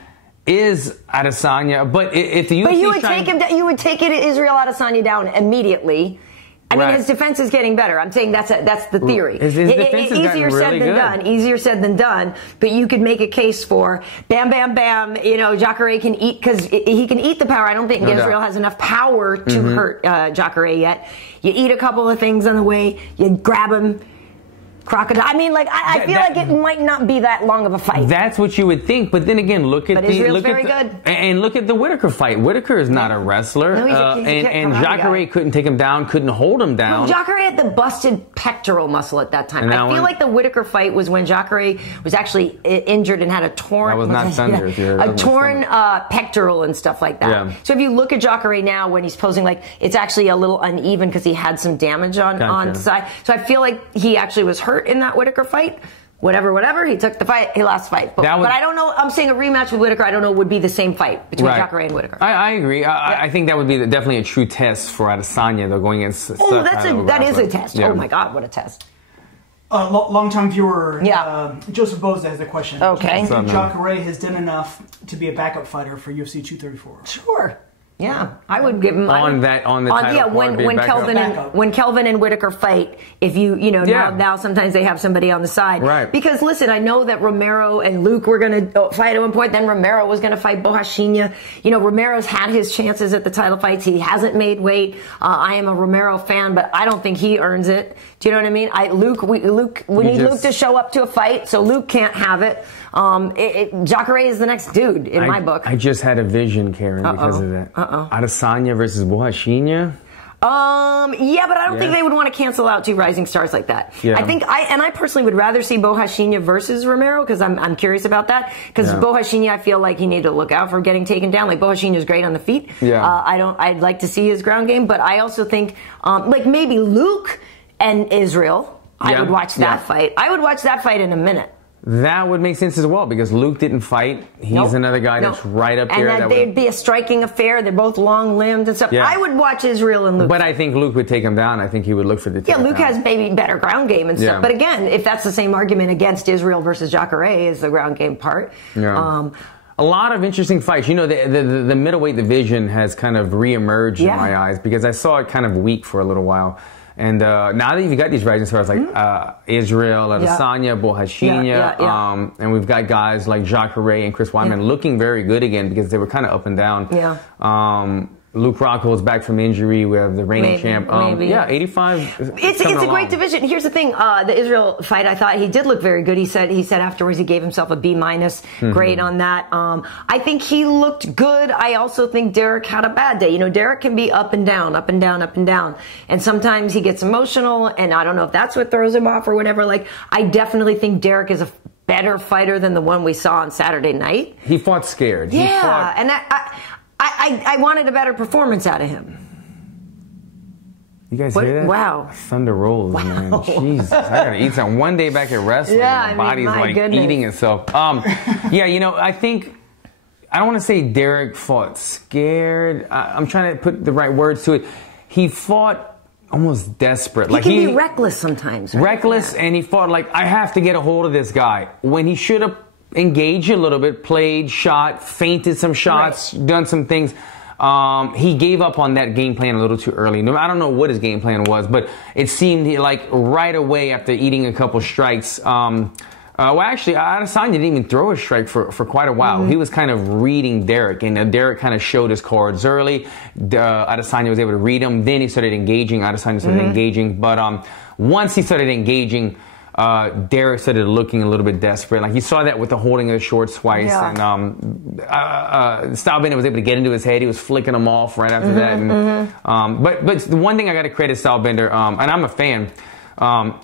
is Adesanya... But if the UFC... But you would take it Israel Adesanya down immediately. I mean, his defense is getting better. I'm saying that's the theory. His defense is easier said than done. Easier said than done. But you could make a case for bam, bam, bam. Jacare can eat because he can eat the power. I don't think Israel has enough power to hurt Jacare yet. You eat a couple of things on the way. You grab him. Crocodile. I mean, I feel like it might not be that long of a fight. That's what you would think, but then again, look at good. And look at the Whitaker fight. Whitaker is not a wrestler, and Jacare couldn't take him down, couldn't hold him down. No, Jacare had the busted pectoral muscle at that time. I feel like the Whitaker fight was when Jacare was actually injured and had a torn. That was not thunder. A torn pectoral and stuff like that. Yeah. So if you look at Jacare now when he's posing, like it's actually a little uneven because he had some damage on the side. So I feel like he actually was hurt in that Whitaker fight. Whatever, he took the fight, he lost the fight. But I don't know, I'm saying a rematch with Whitaker, I don't know, would be the same fight between Jacare and Whitaker. I agree. I think that would be definitely a true test for Adesanya, though, going against... that is a test. Yeah. Oh my God, what a test. Long-time viewer, Joseph Boza has a question. Okay. Do you think Jacare has done enough to be a backup fighter for UFC 234? Sure. Yeah, I would give him on the title when Kelvin and Whitaker fight. If now sometimes they have somebody on the side, right? Because listen, I know that Romero and Luke were going to fight at one point. Then Romero was going to fight Borrachinha. Romero's had his chances at the title fights. He hasn't made weight. I am a Romero fan, but I don't think he earns it. Do you know what I mean? We need Luke to show up to a fight, so Luke can't have it. Jacare is the next dude in my book. I just had a vision, Karyn, because of that. Adesanya versus Borrachinha. Yeah, but I don't think they would want to cancel out two rising stars like that. Yeah. I personally would rather see Borrachinha versus Romero because I'm curious about that. Because Borrachinha, I feel like he needed to look out for getting taken down. Like Borrachinha is great on the feet. Yeah. I'd like to see his ground game, but I also think like maybe Luke and Israel. I would watch that fight. I would watch that fight in a minute. That would make sense as well because Luke didn't fight. He's another guy that's right up there. And they'd be a striking affair. They're both long-limbed and stuff. Yeah. I would watch Israel and Luke. But I think Luke would take him down. I think he would look for the takedown. Yeah, Luke has maybe better ground game and stuff. But again, if that's the same argument against Israel versus Jacare is the ground game part. Yeah. A lot of interesting fights. The middleweight division has kind of reemerged in my eyes because I saw it kind of weak for a little while. And now that you've got these rising stars like Israel, Adesanya, Borrachinha, and we've got guys like Jacare and Chris Weidman looking very good again because they were kind of up and down. Yeah. Luke Rockhold's back from injury. We have the reigning champ. 85. It's a great division. Here's the thing: the Israel fight, I thought he did look very good. He said afterwards he gave himself a B-. Great on that. I think he looked good. I also think Derrick had a bad day. Derrick can be up and down, up and down, up and down, and sometimes he gets emotional. And I don't know if that's what throws him off or whatever. Like I definitely think Derrick is a better fighter than the one we saw on Saturday night. He fought scared. And I wanted a better performance out of him. You guys hear that? Wow. Thunder rolls, man. Jesus. I got to eat something. One day back at wrestling, my body's like eating itself. I think, I don't want to say Derrick fought scared. I'm trying to put the right words to it. He fought almost desperate. He can be reckless sometimes. Right? Reckless, and he fought like, I have to get a hold of this guy. When he should have engaged a little bit, played, shot, feinted some shots, done some things. He gave up on that game plan a little too early. I don't know what his game plan was, but it seemed like right away after eating a couple strikes. Actually, Adesanya didn't even throw a strike for quite a while. He was kind of reading Derrick, and Derrick kind of showed his cards early. Adesanya was able to read him. Then he started engaging. Adesanya started engaging. But once he started engaging, Derrick started looking a little bit desperate. Like you saw that with the holding of the shorts twice, and Stylebender was able to get into his head. He was flicking them off right after that. And, but the one thing I got to credit Stylebender, and I'm a fan.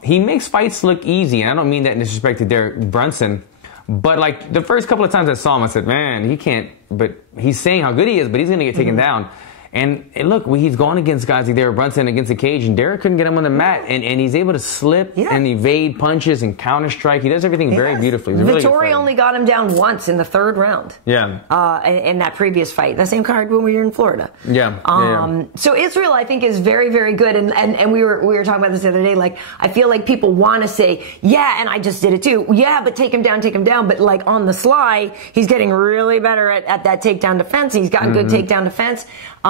He makes fights look easy, and I don't mean that in disrespect to Derrick Brunson. But like the first couple of times I saw him, I said, "Man, he can't." But he's saying how good he is, but he's going to get taken down. And look, he's gone against guys like Derrick Brunson against the cage, and Derrick couldn't get him on the mat, and he's able to slip and evade punches and counter strike. He does everything very beautifully. Vittori only got him down once in the third round. Yeah. In that previous fight, the same card when we were in Florida. Yeah. So Israel, I think, is very, very good, and we were talking about this the other day. Like I feel like people want to say, and I just did it too. Yeah, but take him down. But like on the sly, he's getting really better at that takedown defense. He's got good takedown defense.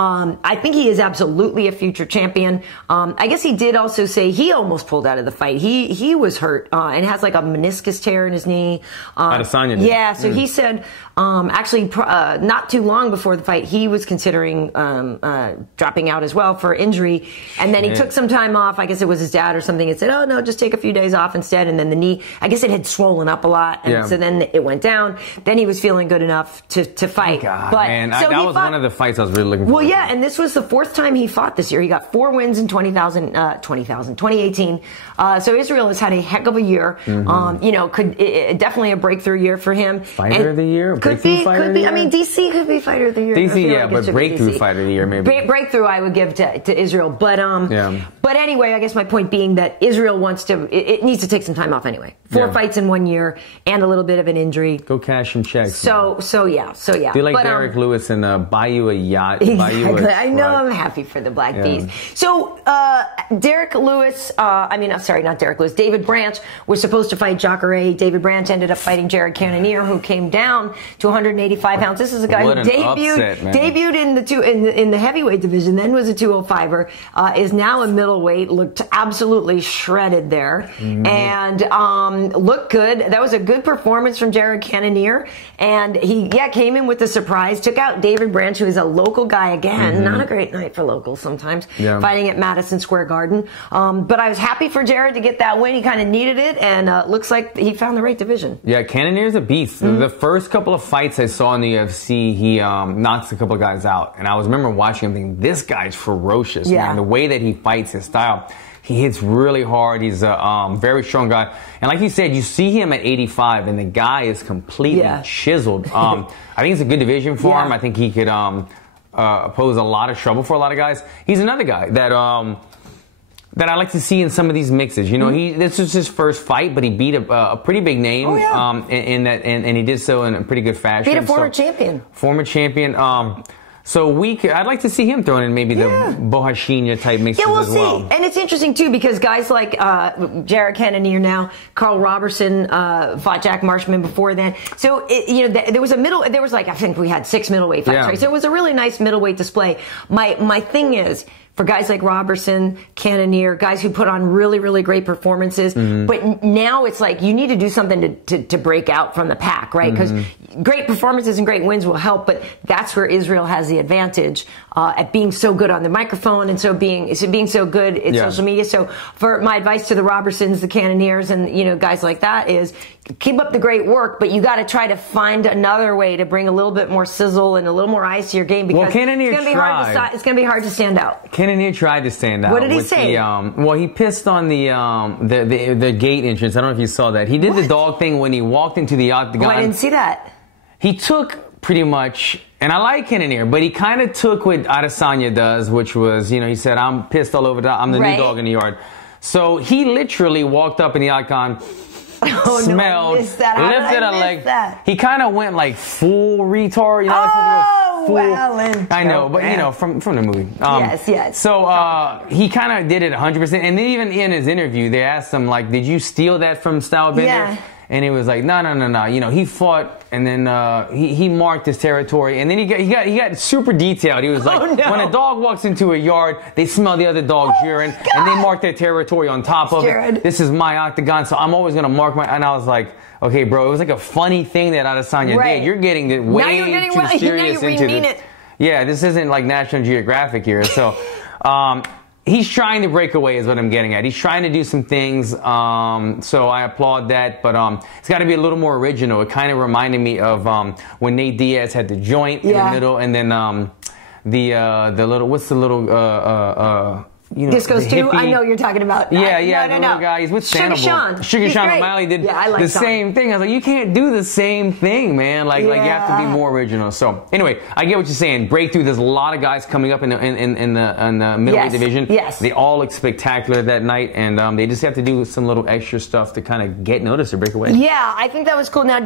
I think he is absolutely a future champion. I guess he did also say he almost pulled out of the fight. He was hurt and has like a meniscus tear in his knee. Adesanya did. Yeah, so he said actually not too long before the fight he was considering dropping out as well for injury. And then he took some time off. I guess it was his dad or something and said, "Oh no, just take a few days off instead." And then the knee, I guess it had swollen up a lot, and so then it went down. Then he was feeling good enough to fight. God, man, that was one of the fights I was really looking for. Well, yeah, and this was the fourth time he fought this year. He got 4 wins in 2018. So Israel has had a heck of a year. Definitely a breakthrough year for him. Fighter of the year? Could be. I mean, DC could be fighter of the year. DC, but breakthrough fighter of the year, maybe. Breakthrough I would give to Israel. But But anyway, I guess my point being that Israel wants to, it needs to take some time off anyway. 4 fights in 1 year and a little bit of an injury. Go cash some checks. So yeah. Do you like Derrick Lewis and buy you a yacht? Exactly. Buy you a I know, I'm happy for the Black Bees. So, Derrick Lewis, sorry, not Derrick Lewis, David Branch was supposed to fight Jacare. David Branch ended up fighting Jared Cannonier, who came down to 185 pounds. This is a guy who debuted in the heavyweight division, then was a 205er, is now a middleweight, looked absolutely shredded there, and looked good. That was a good performance from Jared Cannonier, and he came in with a surprise, took out David Branch, who is a local guy again, not a great night for locals sometimes, fighting at Madison Square Garden. But I was happy for Jared to get that win. He kind of needed it, and looks like he found the right division. Yeah, Cannonier's a beast. The first couple of fights I saw in the UFC, he knocks a couple of guys out, and I remember watching him thinking, this guy's ferocious, man. The way that he fights, his style. He hits really hard. He's a very strong guy. And like you said, you see him at 85, and the guy is completely chiseled. I think it's a good division for him. I think he could pose a lot of trouble for a lot of guys. He's another guy that I like to see in some of these mixes. You know, this was his first fight, but he beat a pretty big name in that, and he did so in a pretty good fashion. Beat a former champion. Former champion. So I'd like to see him thrown in maybe the Bohashinya type mixes as well. And it's interesting too because guys like Jared Cannonier now, Karl Roberson fought Jack Marshman before then. So there was like I think we had 6 middleweight fights, right? So it was a really nice middleweight display. My thing is, for guys like Roberson, Cannonier, guys who put on really, really great performances. But now it's like you need to do something to break out from the pack, right? Because great performances and great wins will help, but that's where Israel has the advantage at being so good on the microphone and being so good in social media. So for my advice to the Robersons, the Cannoniers, and guys like that is keep up the great work, but you got to try to find another way to bring a little bit more sizzle and a little more ice to your game because it's going to be hard to stand out. Cannonier tried to stand out. What did he say? He pissed on the gate entrance. I don't know if you saw that. He did the dog thing when he walked into the octagon. Oh, I didn't see that. He took pretty much, and I like Cannonier, but he kind of took what Adesanya does, which was, he said, I'm pissed all over I'm the new dog in the yard. So he literally walked up in the octagon, smelled, lifted a leg. He kind of went like full retard. I know, but from the movie. Yes. So he kind of did it 100%. And then even in his interview, they asked him like, "Did you steal that from Stylebender?" Yeah. And he was like, no. He fought, and then he marked his territory, and then he got super detailed. He was like, when a dog walks into a yard, they smell the other dog's urine, and they mark their territory on top of it. This is my octagon, so I'm always gonna mark my. And I was like, okay, bro, it was like a funny thing that Adesanya did. You're getting it way too serious into this. Yeah, this isn't like National Geographic here, so. He's trying to break away is what I'm getting at. He's trying to do some things, so I applaud that, but it's got to be a little more original. It kind of reminded me of when Nate Diaz had the joint in the middle, and then the little, what's the little, Discos too? I know you're talking about. The little guy. He's with Sandoval. Sugar Sean O'Malley did the same thing. I was like, you can't do the same thing, man. Like you have to be more original. So anyway, I get what you're saying. Breakthrough. There's a lot of guys coming up in the middleweight division. Yes. They all look spectacular that night, and they just have to do some little extra stuff to kind of get noticed or break away. Yeah, I think that was cool. Now,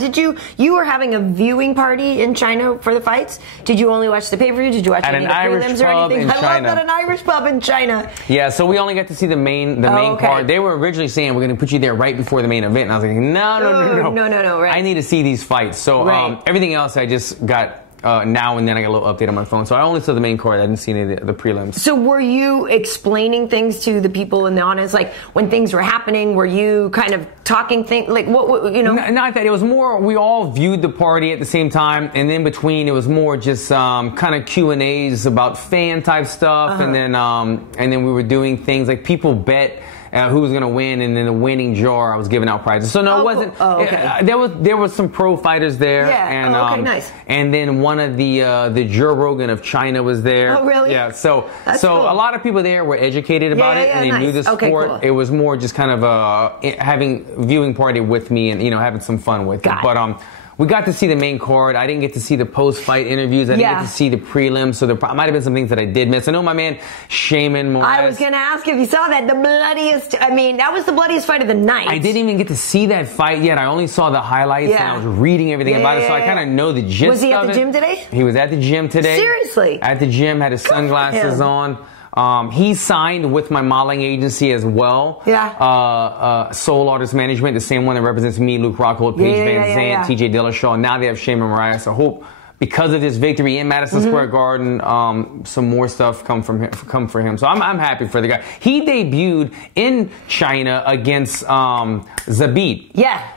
you were having a viewing party in China for the fights? Did you only watch the pay-per-view? Did you watch any of the prelims or anything? I love that, an Irish pub in China. Yeah, so we only got to see the main card. They were originally saying we're going to put you there right before the main event, and I was like, no, right. I need to see these fights. So everything else I just got now and then. I got a little update on my phone. So I only saw the main card. I didn't see any of the prelims. So were you explaining things to the people in the audience, like when things were happening? Were you kind of talking things like what Not that. It was more. We all viewed the party at the same time, and in between it was more just kind of Q&As about fan type stuff, and then we were doing things like people bet. Who was going to win, and in the winning jar, I was giving out prizes. So no, it wasn't. Cool. There was some pro fighters there, and nice. And then one of the Joe Rogan of China was there. Oh, really? Yeah. So cool. A lot of people there were educated about it, and they knew the sport. Cool. It was more just kind of having viewing party with me, and having some fun with it. But we got to see the main card. I didn't get to see the post-fight interviews. I didn't get to see the prelims, so there might have been some things that I did miss. I know my man Shaman Moraes. I was going to ask if you saw that. The bloodiest, I mean, that was the bloodiest fight of the night. I didn't even get to see that fight yet. I only saw the highlights, and I was reading everything about it, so I kind of know the gist of it. Was he at the gym today? He was at the gym today. Seriously? At the gym, had his sunglasses on. He signed with my modeling agency as well. Soul Artist Management, the same one that represents me, Luke Rockhold, Paige Van Zandt, TJ Dillashaw. Now they have Shaman Moraes. I hope because of this victory in Madison Square Garden, some more stuff come for him. So I'm happy for the guy. He debuted in China against Zabit.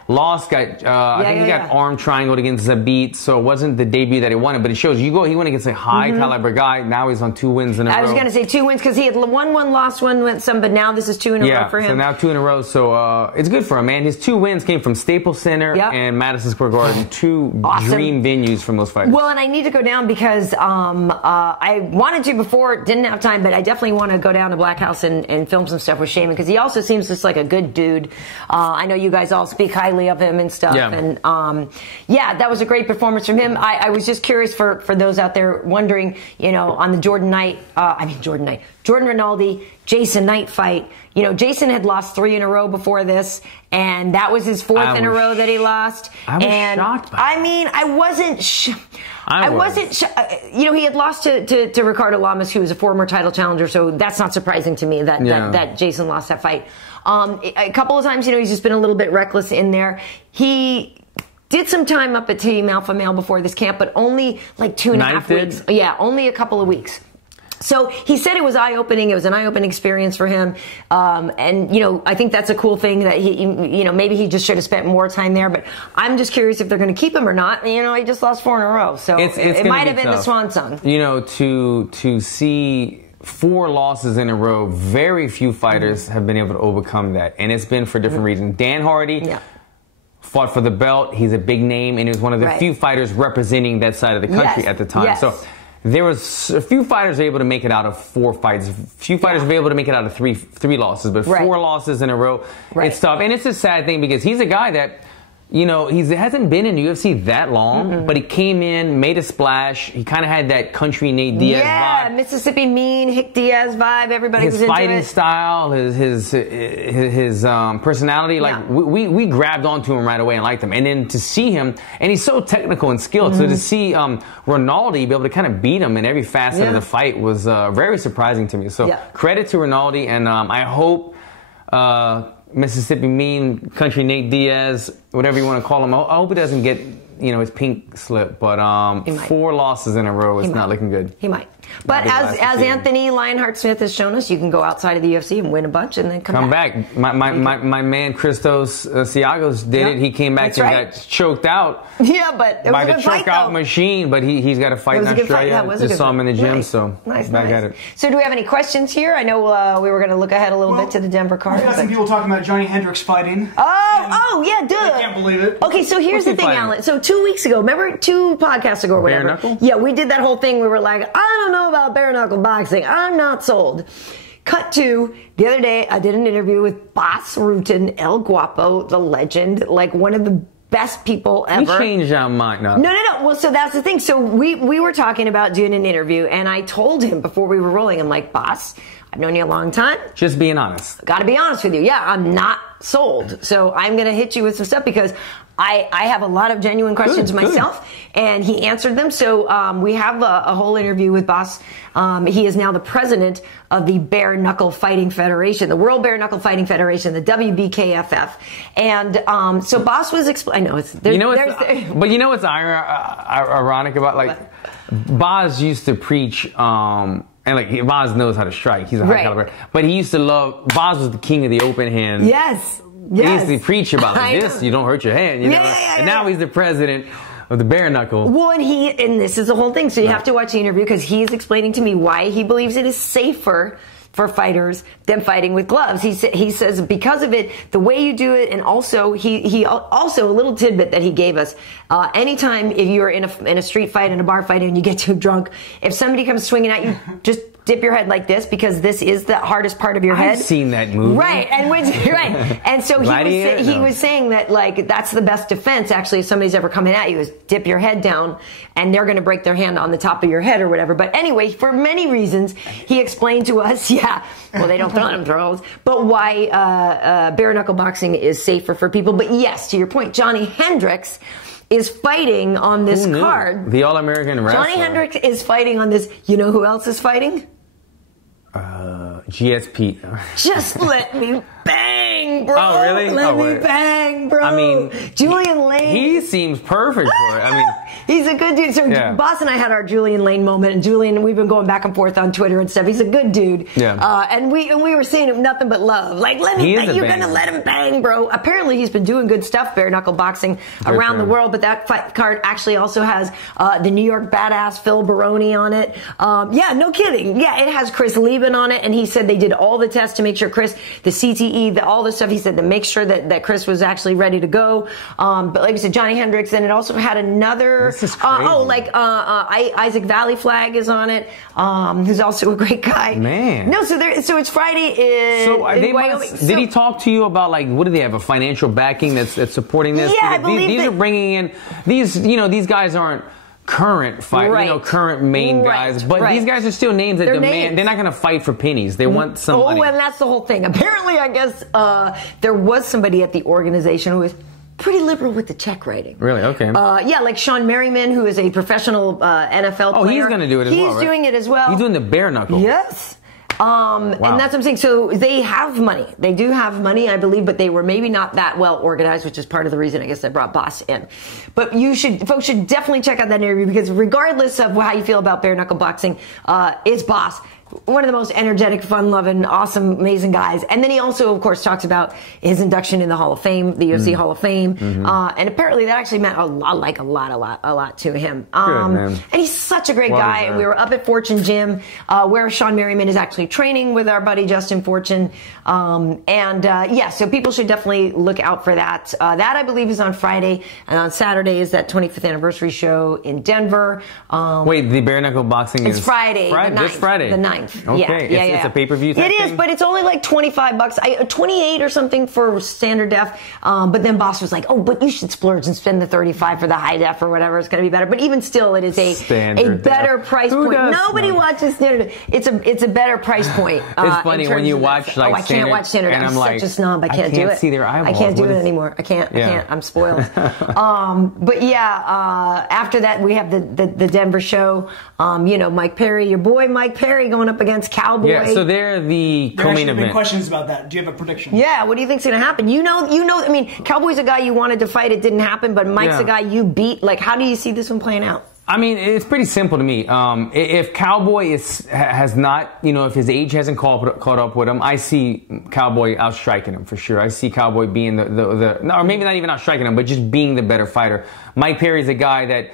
Lost, I think he got arm triangled against Zabit, so it wasn't the debut that he wanted, but it shows he went against a high caliber guy. Now he's on 2 wins in a row. I was going to say 2 wins because he had won one, lost one, went some, but now this is 2 in a row for him. So now 2 in a row, so it's good for him, man. His 2 wins came from Staples Center and Madison Square Garden, 2 dream venues from those fighters. Well, and I need to go down because I wanted to before, didn't have time, but I definitely want to go down to Black House and film some stuff with Shaman because he also seems just like a good dude. I know you guys all speak highly of him and stuff. And that was a great performance from him. I was just curious for those out there wondering, on the Jordan Rinaldi, Jason Knight fight. Jason had lost 3 in a row before this, and that was his 4th in a row that he lost. I was shocked by that. I mean, I wasn't he had lost to Ricardo Lamas, who was a former title challenger, so that's not surprising to me that Jason lost that fight. A couple of times, he's just been a little bit reckless in there. He did some time up at Team Alpha Male before this camp, but only like 2.5 weeks. Yeah, only a couple of weeks. So he said it was eye-opening. It was an eye-opening experience for him. And, I think that's a cool thing that he, maybe he just should have spent more time there. But I'm just curious if they're going to keep him or not. He just lost 4 in a row. So it might have been the swan song. To see 4 losses in a row, very few fighters have been able to overcome that. And it's been for different reasons. Dan Hardy fought for the belt. He's a big name, and he was one of the few fighters representing that side of the country at the time. So there was a few fighters able to make it out of 4 fights. A few fighters were able to make it out of three losses, but 4 losses in a row, it's tough. And it's a sad thing because he's a guy that, he hasn't been in UFC that long, but he came in, made a splash. He kind of had that country Nate Diaz vibe. Mississippi Mean, Hick Diaz vibe. Everybody was into it. His fighting style, his personality, we grabbed onto him right away and liked him. And then to see him, and he's so technical and skilled, so to see Rinaldi be able to kind of beat him in every facet of the fight was very surprising to me. So credit to Rinaldi, and I hope Mississippi Mean, Country Nate Diaz, whatever you want to call him, I hope he doesn't get his pink slip, but 4 losses in a row is not looking good. He might. But as Anthony Lionheart Smith has shown us, you can go outside of the UFC and win a bunch and then come back. My man Christos Siagos did it. He came back and got choked out. Yeah, but it was by the choke-out machine. But he's got a fight in Australia. Just saw him in the gym, so back at it. So do we have any questions here? I know we were going to look ahead a little bit to the Denver card. I got some people talking about Johnny Hendricks fighting. Oh, yeah, duh. I can't believe it. Okay, so here's the thing, Alan. So 2 weeks ago, remember 2 podcasts ago or whatever? Bare-knuckle? Yeah, we did that whole thing. We were like, I don't know about bare-knuckle boxing. I'm not sold. Cut to the other day, I did an interview with Bas Rutten, El Guapo, the legend, like one of the best people ever. We changed our mind. No. Well, so that's the thing. So we were talking about doing an interview, and I told him before we were rolling, I'm like, Bas, I've known you a long time. Just being honest. Got to be honest with you. Yeah, I'm not sold. So I'm going to hit you with some stuff because I have a lot of genuine questions myself, and he answered them. So we have a whole interview with Bas. He is now the president of the Bare-knuckle Fighting Federation, the World Bare-knuckle Fighting Federation, the WBKFF. And so Bas was explaining. I know it's but you know what's ironic about Bas used to preach. And Bas knows how to strike. He's a high caliber. But he used to love. Bas was the king of the open hand. Yes. He used to preach about this. You don't hurt your hand. And now he's the president of the Bare-knuckle. Well, and this is the whole thing. So you have to watch the interview because he's explaining to me why he believes it is safer for fighters than fighting with gloves. He says because of it, the way you do it, and also he also a little tidbit that he gave us. Anytime if you're in a street fight, in a bar fight, and you get too drunk, if somebody comes swinging at you, just dip your head like this because this is the hardest part of your head. I've seen that movie. Right. And so he was saying that, like, that's the best defense, actually, if somebody's ever coming at you, is dip your head down, and they're going to break their hand on the top of your head or whatever. But anyway, for many reasons, he explained to us, well, they don't throw them throws, but why bare-knuckle boxing is safer for people. But yes, to your point, Johnny Hendricks is fighting on this card. The All-American wrestler. Johnny Hendricks is fighting on this. You know who else is fighting? GSP. Just let me bang, bro. Oh, really? Let me bang, bro. I mean, Julian Lane. He seems perfect for it. I mean, he's a good dude. So Boss and I had our Julian Lane moment, and Julian, we've been going back and forth on Twitter and stuff. He's a good dude. Yeah. And we were saying him nothing but love. Like, you're gonna let him bang, bro. Apparently, he's been doing good stuff, bare knuckle boxing around the world. But that fight card actually also has the New York badass Phil Baroni on it. No kidding. Yeah, it has Chris Lieben on it, and he said they did all the tests to make sure Chris, the CTE, all the stuff. He said to make sure that Chris was actually ready to go. But like I said, Johnny Hendricks, and it also had another. This is crazy. Isaac Valley Flag is on it, who's also a great guy. Man. No, so it's Friday in Wyoming. Did he talk to you about, like, what do they have, a financial backing that's supporting this? Yeah, I believe these are bringing in these guys aren't current current main guys, but these guys are still names that demand. They're not going to fight for pennies. They want some money. And that's the whole thing. Apparently, I guess there was somebody at the organization who was pretty liberal with the check writing. Really? Okay. Like Sean Merriman, who is a professional NFL player. Oh, he's going to do it as well, He's doing it as well. He's doing the bare-knuckle. Yes. And that's what I'm saying. So they have money. They do have money, I believe, but they were maybe not that well organized, which is part of the reason I guess they brought Boss in. But folks should definitely check out that interview, because regardless of how you feel about bare knuckle boxing, it's Boss. One of the most energetic, fun-loving, awesome, amazing guys. And then he also, of course, talks about his induction in the Hall of Fame, the UFC Hall of Fame. And apparently that actually meant a lot to him. Good, man. And he's such a great guy. And we were up at Fortune Gym, where Sean Merriman is actually training with our buddy Justin Fortune. So people should definitely look out for that. That, I believe, is on Friday. And on Saturday is that 25th anniversary show in Denver. Wait, the bare knuckle boxing is Friday. This Friday. The 9th. Okay, it's a pay-per-view type It is, thing? but it's only like $25, 28 or something for standard def. But then Boss was like, but you should splurge and spend the 35 for the high def or whatever. It's going to be better. But even still, it is a better price point. Nobody watches standard. It's a better price point. It's funny when you watch I can't watch standard. And I'm such a snob. I can't do it. See their eyeballs. I can't do it anymore. I can't. I'm spoiled. After that, we have the Denver show. Mike Perry, your boy Mike Perry, going up against Cowboy. Yeah, so they're the co-main event. Questions about that. Do you have a prediction? Yeah, what do you think's going to happen? I mean, Cowboy's a guy you wanted to fight. It didn't happen, but Mike's a guy you beat. Like, how do you see this one playing out? I mean, it's pretty simple to me. If Cowboy has not, if his age hasn't caught up with him, I see Cowboy outstriking him for sure. I see Cowboy being or maybe not even outstriking him, but just being the better fighter. Mike Perry's a guy that,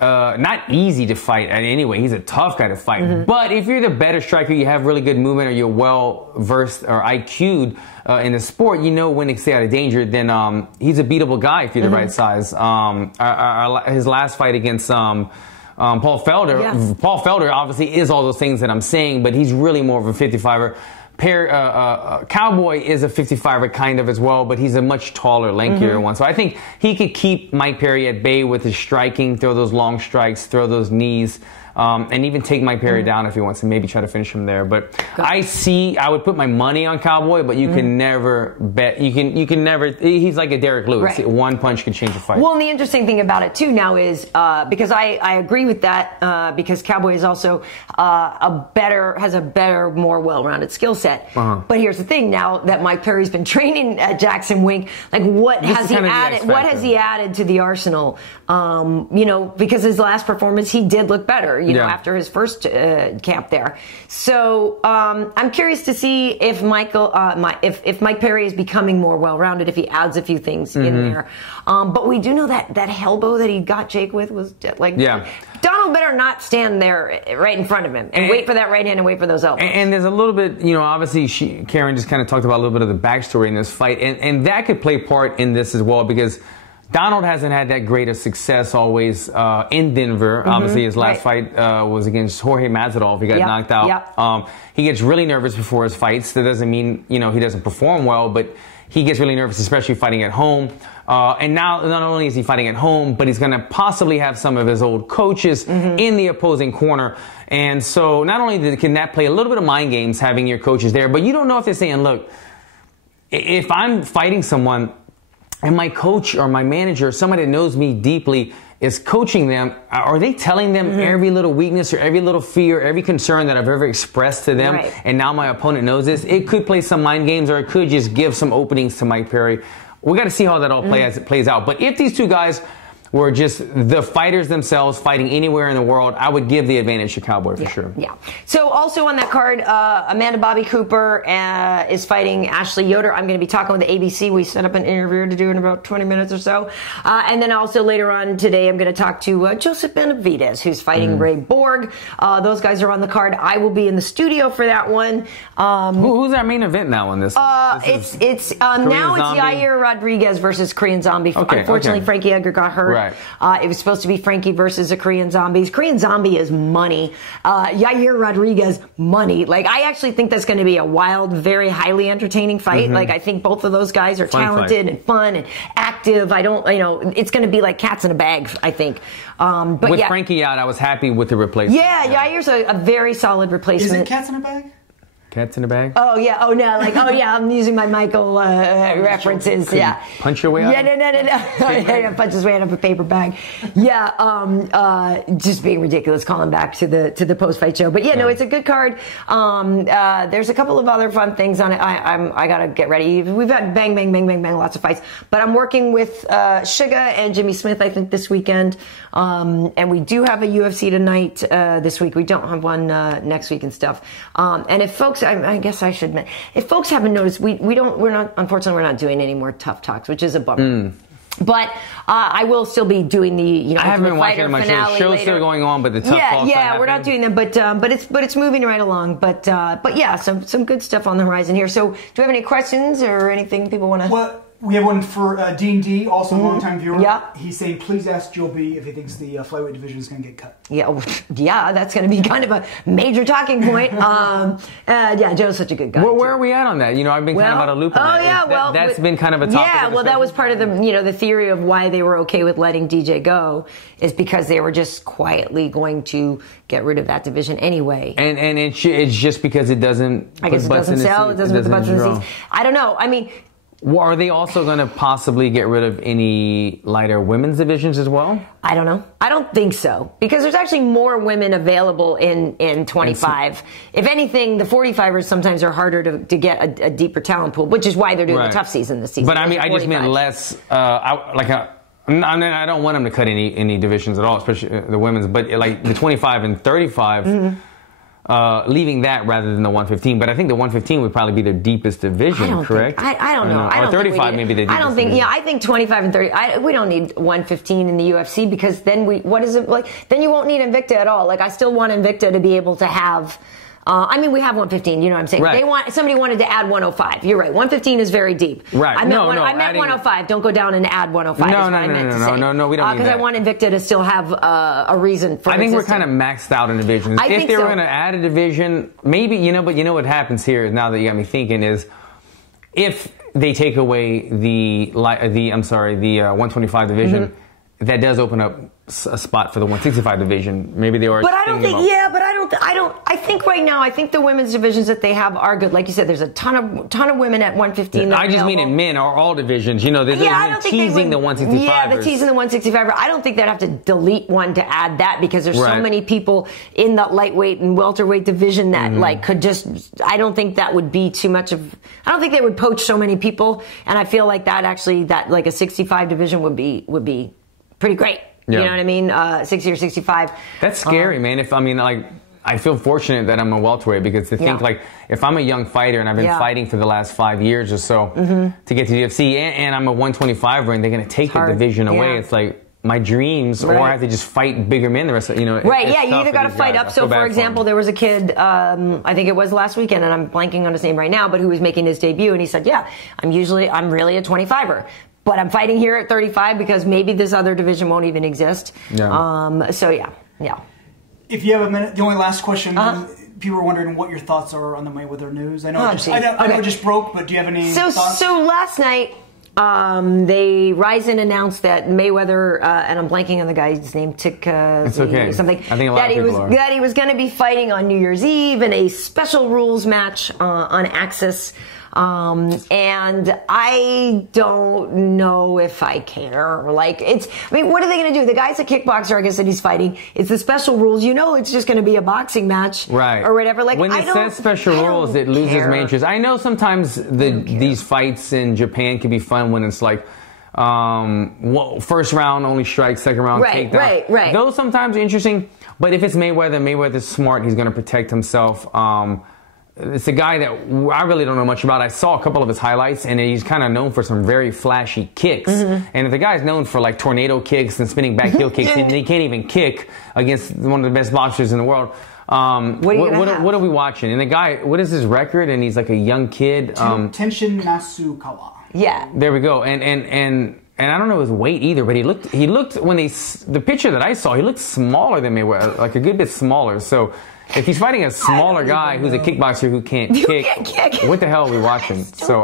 not easy to fight anyway. He's a tough guy to fight. But if you're the better striker, you have really good movement, or you're well versed or IQ'd in the sport, when to stay out of danger, then he's a beatable guy if you're the right size. His last fight against Paul Felder. Yeah. Paul Felder obviously is all those things that I'm saying, but he's really more of a 55er. Cowboy is a 55er kind of as well, but he's a much taller, lankier one. So I think he could keep Mike Perry at bay with his striking, throw those long strikes, throw those knees, and even take Mike Perry down if he wants to, maybe try to finish him there. But I would put my money on Cowboy, but you can never bet. You can never. He's like a Derrick Lewis. Right. One punch can change a fight. Well, and the interesting thing about it too now is because I agree with that because Cowboy is also has a better, more well-rounded skill set. But here's the thing: now that Mike Perry's been training at Jackson Wink, like what has he added? What has he added to the arsenal? Because his last performance, he did look better. After his first camp there. So I'm curious to see if Mike Perry is becoming more well-rounded, if he adds a few things in there. But we do know that elbow that he got Jake with was like, Donald better not stand there right in front of him and wait for that right hand and wait for those elbows. And there's a little bit, obviously Karyn just kind of talked about a little bit of the backstory in this fight, and that could play part in this as well, because Donald hasn't had that great of success always in Denver. Obviously, his last fight was against Jorge Masvidal. He got knocked out. He gets really nervous before his fights. That doesn't mean, he doesn't perform well, but he gets really nervous, especially fighting at home. And now, not only is he fighting at home, but he's going to possibly have some of his old coaches in the opposing corner. And so not only can that play a little bit of mind games, having your coaches there, but you don't know if they're saying, look, if I'm fighting someone and my coach or my manager, somebody that knows me deeply, is coaching them, are they telling them every little weakness or every little fear, every concern that I've ever expressed to them, and now my opponent knows this? It could play some mind games, or it could just give some openings to Mike Perry. We got to see how that all plays out. But if these two guys were just the fighters themselves fighting anywhere in the world, I would give the advantage to Cowboy for sure. Yeah. So also on that card, Amanda Bobby Cooper is fighting Ashley Yoder. I'm going to be talking with the ABC. We set up an interview to do in about 20 minutes or so. And then also later on today, I'm going to talk to Joseph Benavidez, who's fighting Ray Borg. Those guys are on the card. I will be in the studio for that one. Who's our main event now on this? Now it's Yair Rodriguez versus Korean Zombie. Unfortunately, Frankie Edgar got hurt. It was supposed to be Frankie versus a Korean Zombie. Korean Zombie is money. Yair Rodriguez, money. Like, I actually think that's going to be a wild, very highly entertaining fight. Like, I think both of those guys are talented and fun and active. It's going to be like cats in a bag, I think. But with Frankie out, I was happy with the replacement. Yeah, Yair's a very solid replacement. Is it cats in a bag? Cats in the bag? Oh, yeah. Oh, no. I'm using my Michael references. Punch your way out? No. Punch his way out of a paper bag. Just being ridiculous, calling back to the post-fight show. But it's a good card. There's a couple of other fun things on it. I got to get ready. We've had bang, lots of fights. But I'm working with Suga and Jimmy Smith, I think, this weekend. And we do have a UFC tonight this week. We don't have one next week and stuff. And if folks, I guess I should. If folks haven't noticed, unfortunately, we're not doing any more tough talks, which is a bummer. But I will still be doing the I haven't been watching my show. Show's still going on, but the tough talks. We're not doing them, but it's moving right along. But some good stuff on the horizon here. So, do you have any questions or anything people want to? Well, we have one for Dean D, also a long-time viewer. He's saying, please ask Joe B if he thinks the flyweight division is going to get cut. That's going to be kind of a major talking point. Joe's such a good guy. Well, where are we at on that? I've been kind of out of loop on that. That's been kind of a topic. That was part of the theory of why they were okay with letting DJ go is because they were just quietly going to get rid of that division anyway. And it's just because it doesn't. I guess it doesn't sell. It doesn't put the butts in the seats. I don't know. I mean. Well, are they also going to possibly get rid of any lighter women's divisions as well? I don't know. I don't think so. Because there's actually more women available in 25. If anything, the 45ers sometimes are harder to get a deeper talent pool, which is why they're doing the tough season this season. But I mean, I just meant less, I don't want them to cut any divisions at all, especially the women's, but like the 25 and 35, leaving that rather than the 115. But I think the 115 would probably be their deepest division, correct? I don't know. Or 35 maybe the deepest division. I think 25 and 30, we don't need 115 in the UFC because then what is it like? Then you won't need Invicta at all. Like, I still want Invicta to be able to have. We have 115, you know what I'm saying? Right. Somebody wanted to add 105. You're right. 115 is very deep. Right. I meant 105. Don't go down and add 105. No, we don't need that. Because I want Invicta to still have a reason for I think we're kind of maxed out in divisions. If they were going to add a division, maybe, but what happens here, now that you got me thinking, is if they take away the 125 division, that does open up a spot for the 165 division. Maybe they are. But I don't think. I think right now, I think the women's divisions that they have are good. Like you said, there's a ton of women at 115. I just mean in men or all divisions. They're teasing the 165. Yeah, they're teasing the 165. I don't think they'd have to delete one to add that because there's so many people in the lightweight and welterweight division that could just. I don't think that would be too much of. I don't think they would poach so many people, and I feel like that like a 65 division would be pretty great. You know what I mean? 60 or 65. That's scary, man. I feel fortunate that I'm a welterweight because to think if I'm a young fighter and I've been fighting for the last 5 years or so to get to the UFC and I'm a 125er and they're going to take the division away, it's like my dreams or I have to just fight bigger men the rest of, you either got to fight up. So for example, there was a kid, I think it was last weekend and I'm blanking on his name right now, but who was making his debut and he said, I'm really a 25er. but I'm fighting here at 35 because maybe this other division won't even exist. Yeah. So yeah. If you have a minute, the only last question. People are wondering what your thoughts are on the Mayweather news. I know it just broke, but do you have any thoughts? So last night, Ryzen announced that Mayweather, and I'm blanking on the guy's name, it's okay. Something, I think a lot of people are. that he was going to be fighting on New Year's Eve in a special rules match on Axis. And I don't know if I care. Like, what are they going to do? The guy's a kickboxer, I guess, that he's fighting. It's the special rules. You know, it's just going to be a boxing match. Right. Or whatever. Like, when it says special rules, it loses my interest. I know sometimes these fights in Japan can be fun when it's like, first round only strike, second round takedown. Right. Those sometimes are interesting. But if it's Mayweather's smart. He's going to protect himself. It's a guy that I really don't know much about. I saw a couple of his highlights, and he's kind of known for some very flashy kicks. And if the guy's known for like tornado kicks and spinning back heel kicks, and he can't even kick against one of the best boxers in the world. What are we watching? And the guy, what is his record? And he's like a young kid. Tenshin Nasukawa. Yeah. There we go. And I don't know his weight either, but he looked when the picture that I saw, he looked smaller than Mayweather, like a good bit smaller. So if he's fighting a smaller guy who's a kickboxer who can't kick, what the hell are we watching? So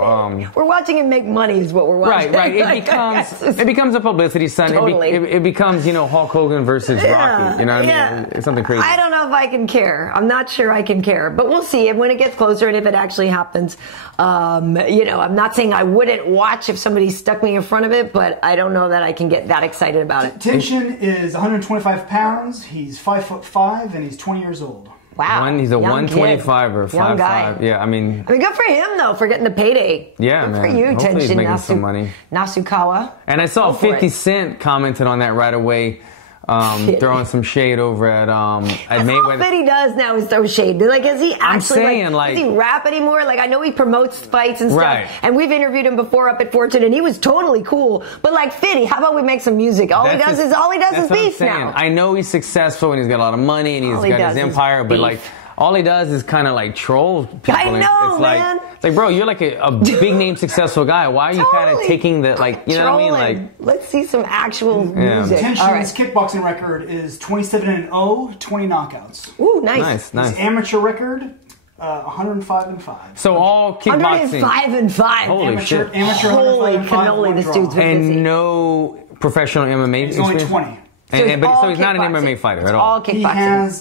we're watching him make money is what we're watching. Right. It becomes a publicity stunt. Totally. It becomes Hulk Hogan versus Rocky. You know what I mean? It's something crazy. I don't know if I can care. I'm not sure I can care, but we'll see. And when it gets closer and if it actually happens, I'm not saying I wouldn't watch if somebody stuck me in front of it, but I don't know that I can get that excited about it. Tenshin is 125 pounds. He's 5'5", and he's 20 years old. Wow. He's a 125 or 5'5". Yeah, I mean, good for him though for getting the payday. Yeah, good man. for you, Hopefully he's making some money. Nasukawa. And I saw 50 Cent commented on that right away. Throwing some shade over at Mayweather. What he does now is throw shade. Like, is he actually does he rap anymore? Like, I know he promotes fights and stuff. Right. And we've interviewed him before up at Fortune, and he was totally cool. But like, Fitty, how about we make some music? All he does is beef now. I know he's successful and he's got a lot of money and he's got his empire, but like, all he does is kind of like troll people. I know, man. It's like, bro, you're like a big name successous guy. Why are you kind of taking the, like, you know what I mean? Like, let's see some actual music. Tenshin's kickboxing record is 27-0, 20 knockouts. Ooh, nice. His amateur record, 105-5. So all kickboxing. 105-5. Holy shit. Amateur Holy cannoli, this dude's been busy. And no professional MMA. He's only 20. So he's not an MMA fighter at all. All kickboxing. He has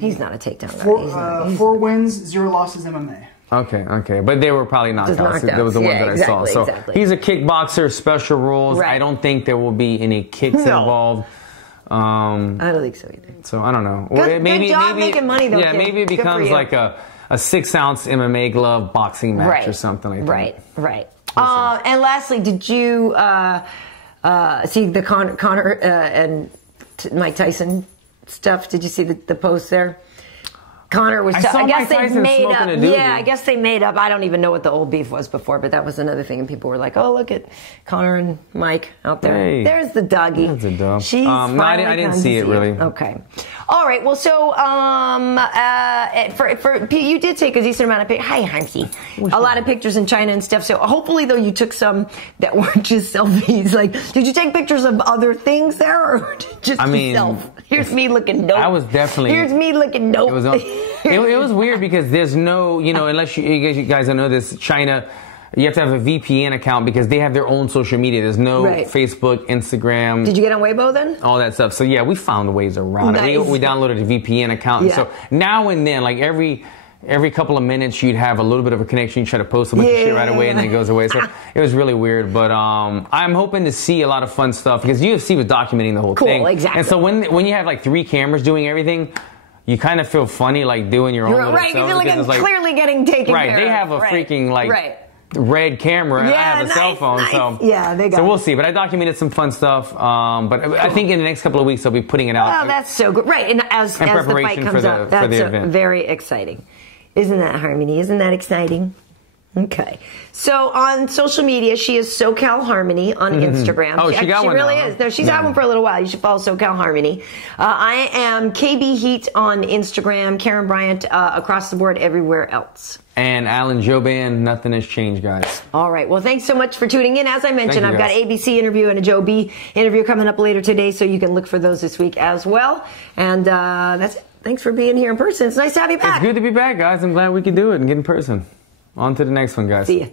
he's not a takedown guy. 4 wins, 0 losses MMA. Okay. But they were probably knockouts. Those are the ones that I saw. So he's a kickboxer, special rules. Right. I don't think there will be any kicks involved. I don't think so either. So I don't know. Good job making money though. Yeah, maybe it becomes like a 6-ounce MMA glove boxing match or something like that. Right. And lastly, did you see the Conor and Mike Tyson stuff? Did you see the post there? Conor was. I guess they made up. Yeah, I guess they made up. I don't even know what the old beef was before, but that was another thing. And people were like, "Oh, look at Conor and Mike out there. Hey, there's the doggy. That's a dog. She's no, I didn't see it really. Okay. All right. Well, so for you did take a decent amount of pictures. Hi, Hanky. A lot of pictures in China and stuff. So hopefully, though, you took some that weren't just selfies. Like, did you take pictures of other things there, or just yourself? Here's me looking dope. I was definitely. Here's me looking dope. It was weird because there's no, unless you guys don't know this, China, you have to have a VPN account because they have their own social media. There's no Facebook, Instagram. Did you get on Weibo then? All that stuff. So yeah, we found ways around it. We downloaded a VPN account. And so now and then, like every couple of minutes, you'd have a little bit of a connection. You try to post a bunch of shit right away and then it goes away. So it was really weird. But I'm hoping to see a lot of fun stuff because UFC was documenting the whole thing. Cool, exactly. And so when you have like 3 cameras doing everything, you kind of feel funny, like doing your own little right, you feel like I'm clearly getting taken care of. Right, they have a freaking red camera, and I have a cell phone. So yeah, they got so we'll see. But I documented some fun stuff. But I think in the next couple of weeks I'll be putting it out. Oh, that's so good. Right, and as the fight comes up, that's very exciting. Isn't that, Harmony? Isn't that exciting? Okay. So on social media, she is SoCal Harmony on Instagram. Oh, she got one. She really is. No, she's had one for a little while. You should follow SoCal Harmony. I am KB Heat on Instagram. Karyn Bryant across the board everywhere else. And Alan Jouban, nothing has changed, guys. All right. Well, thanks so much for tuning in. As I mentioned, I've got ABC interview and a Joe B interview coming up later today, so you can look for those this week as well. And that's it. Thanks for being here in person. It's nice to have you back. It's good to be back, guys. I'm glad we could do it and get in person. On to the next one, guys. See ya.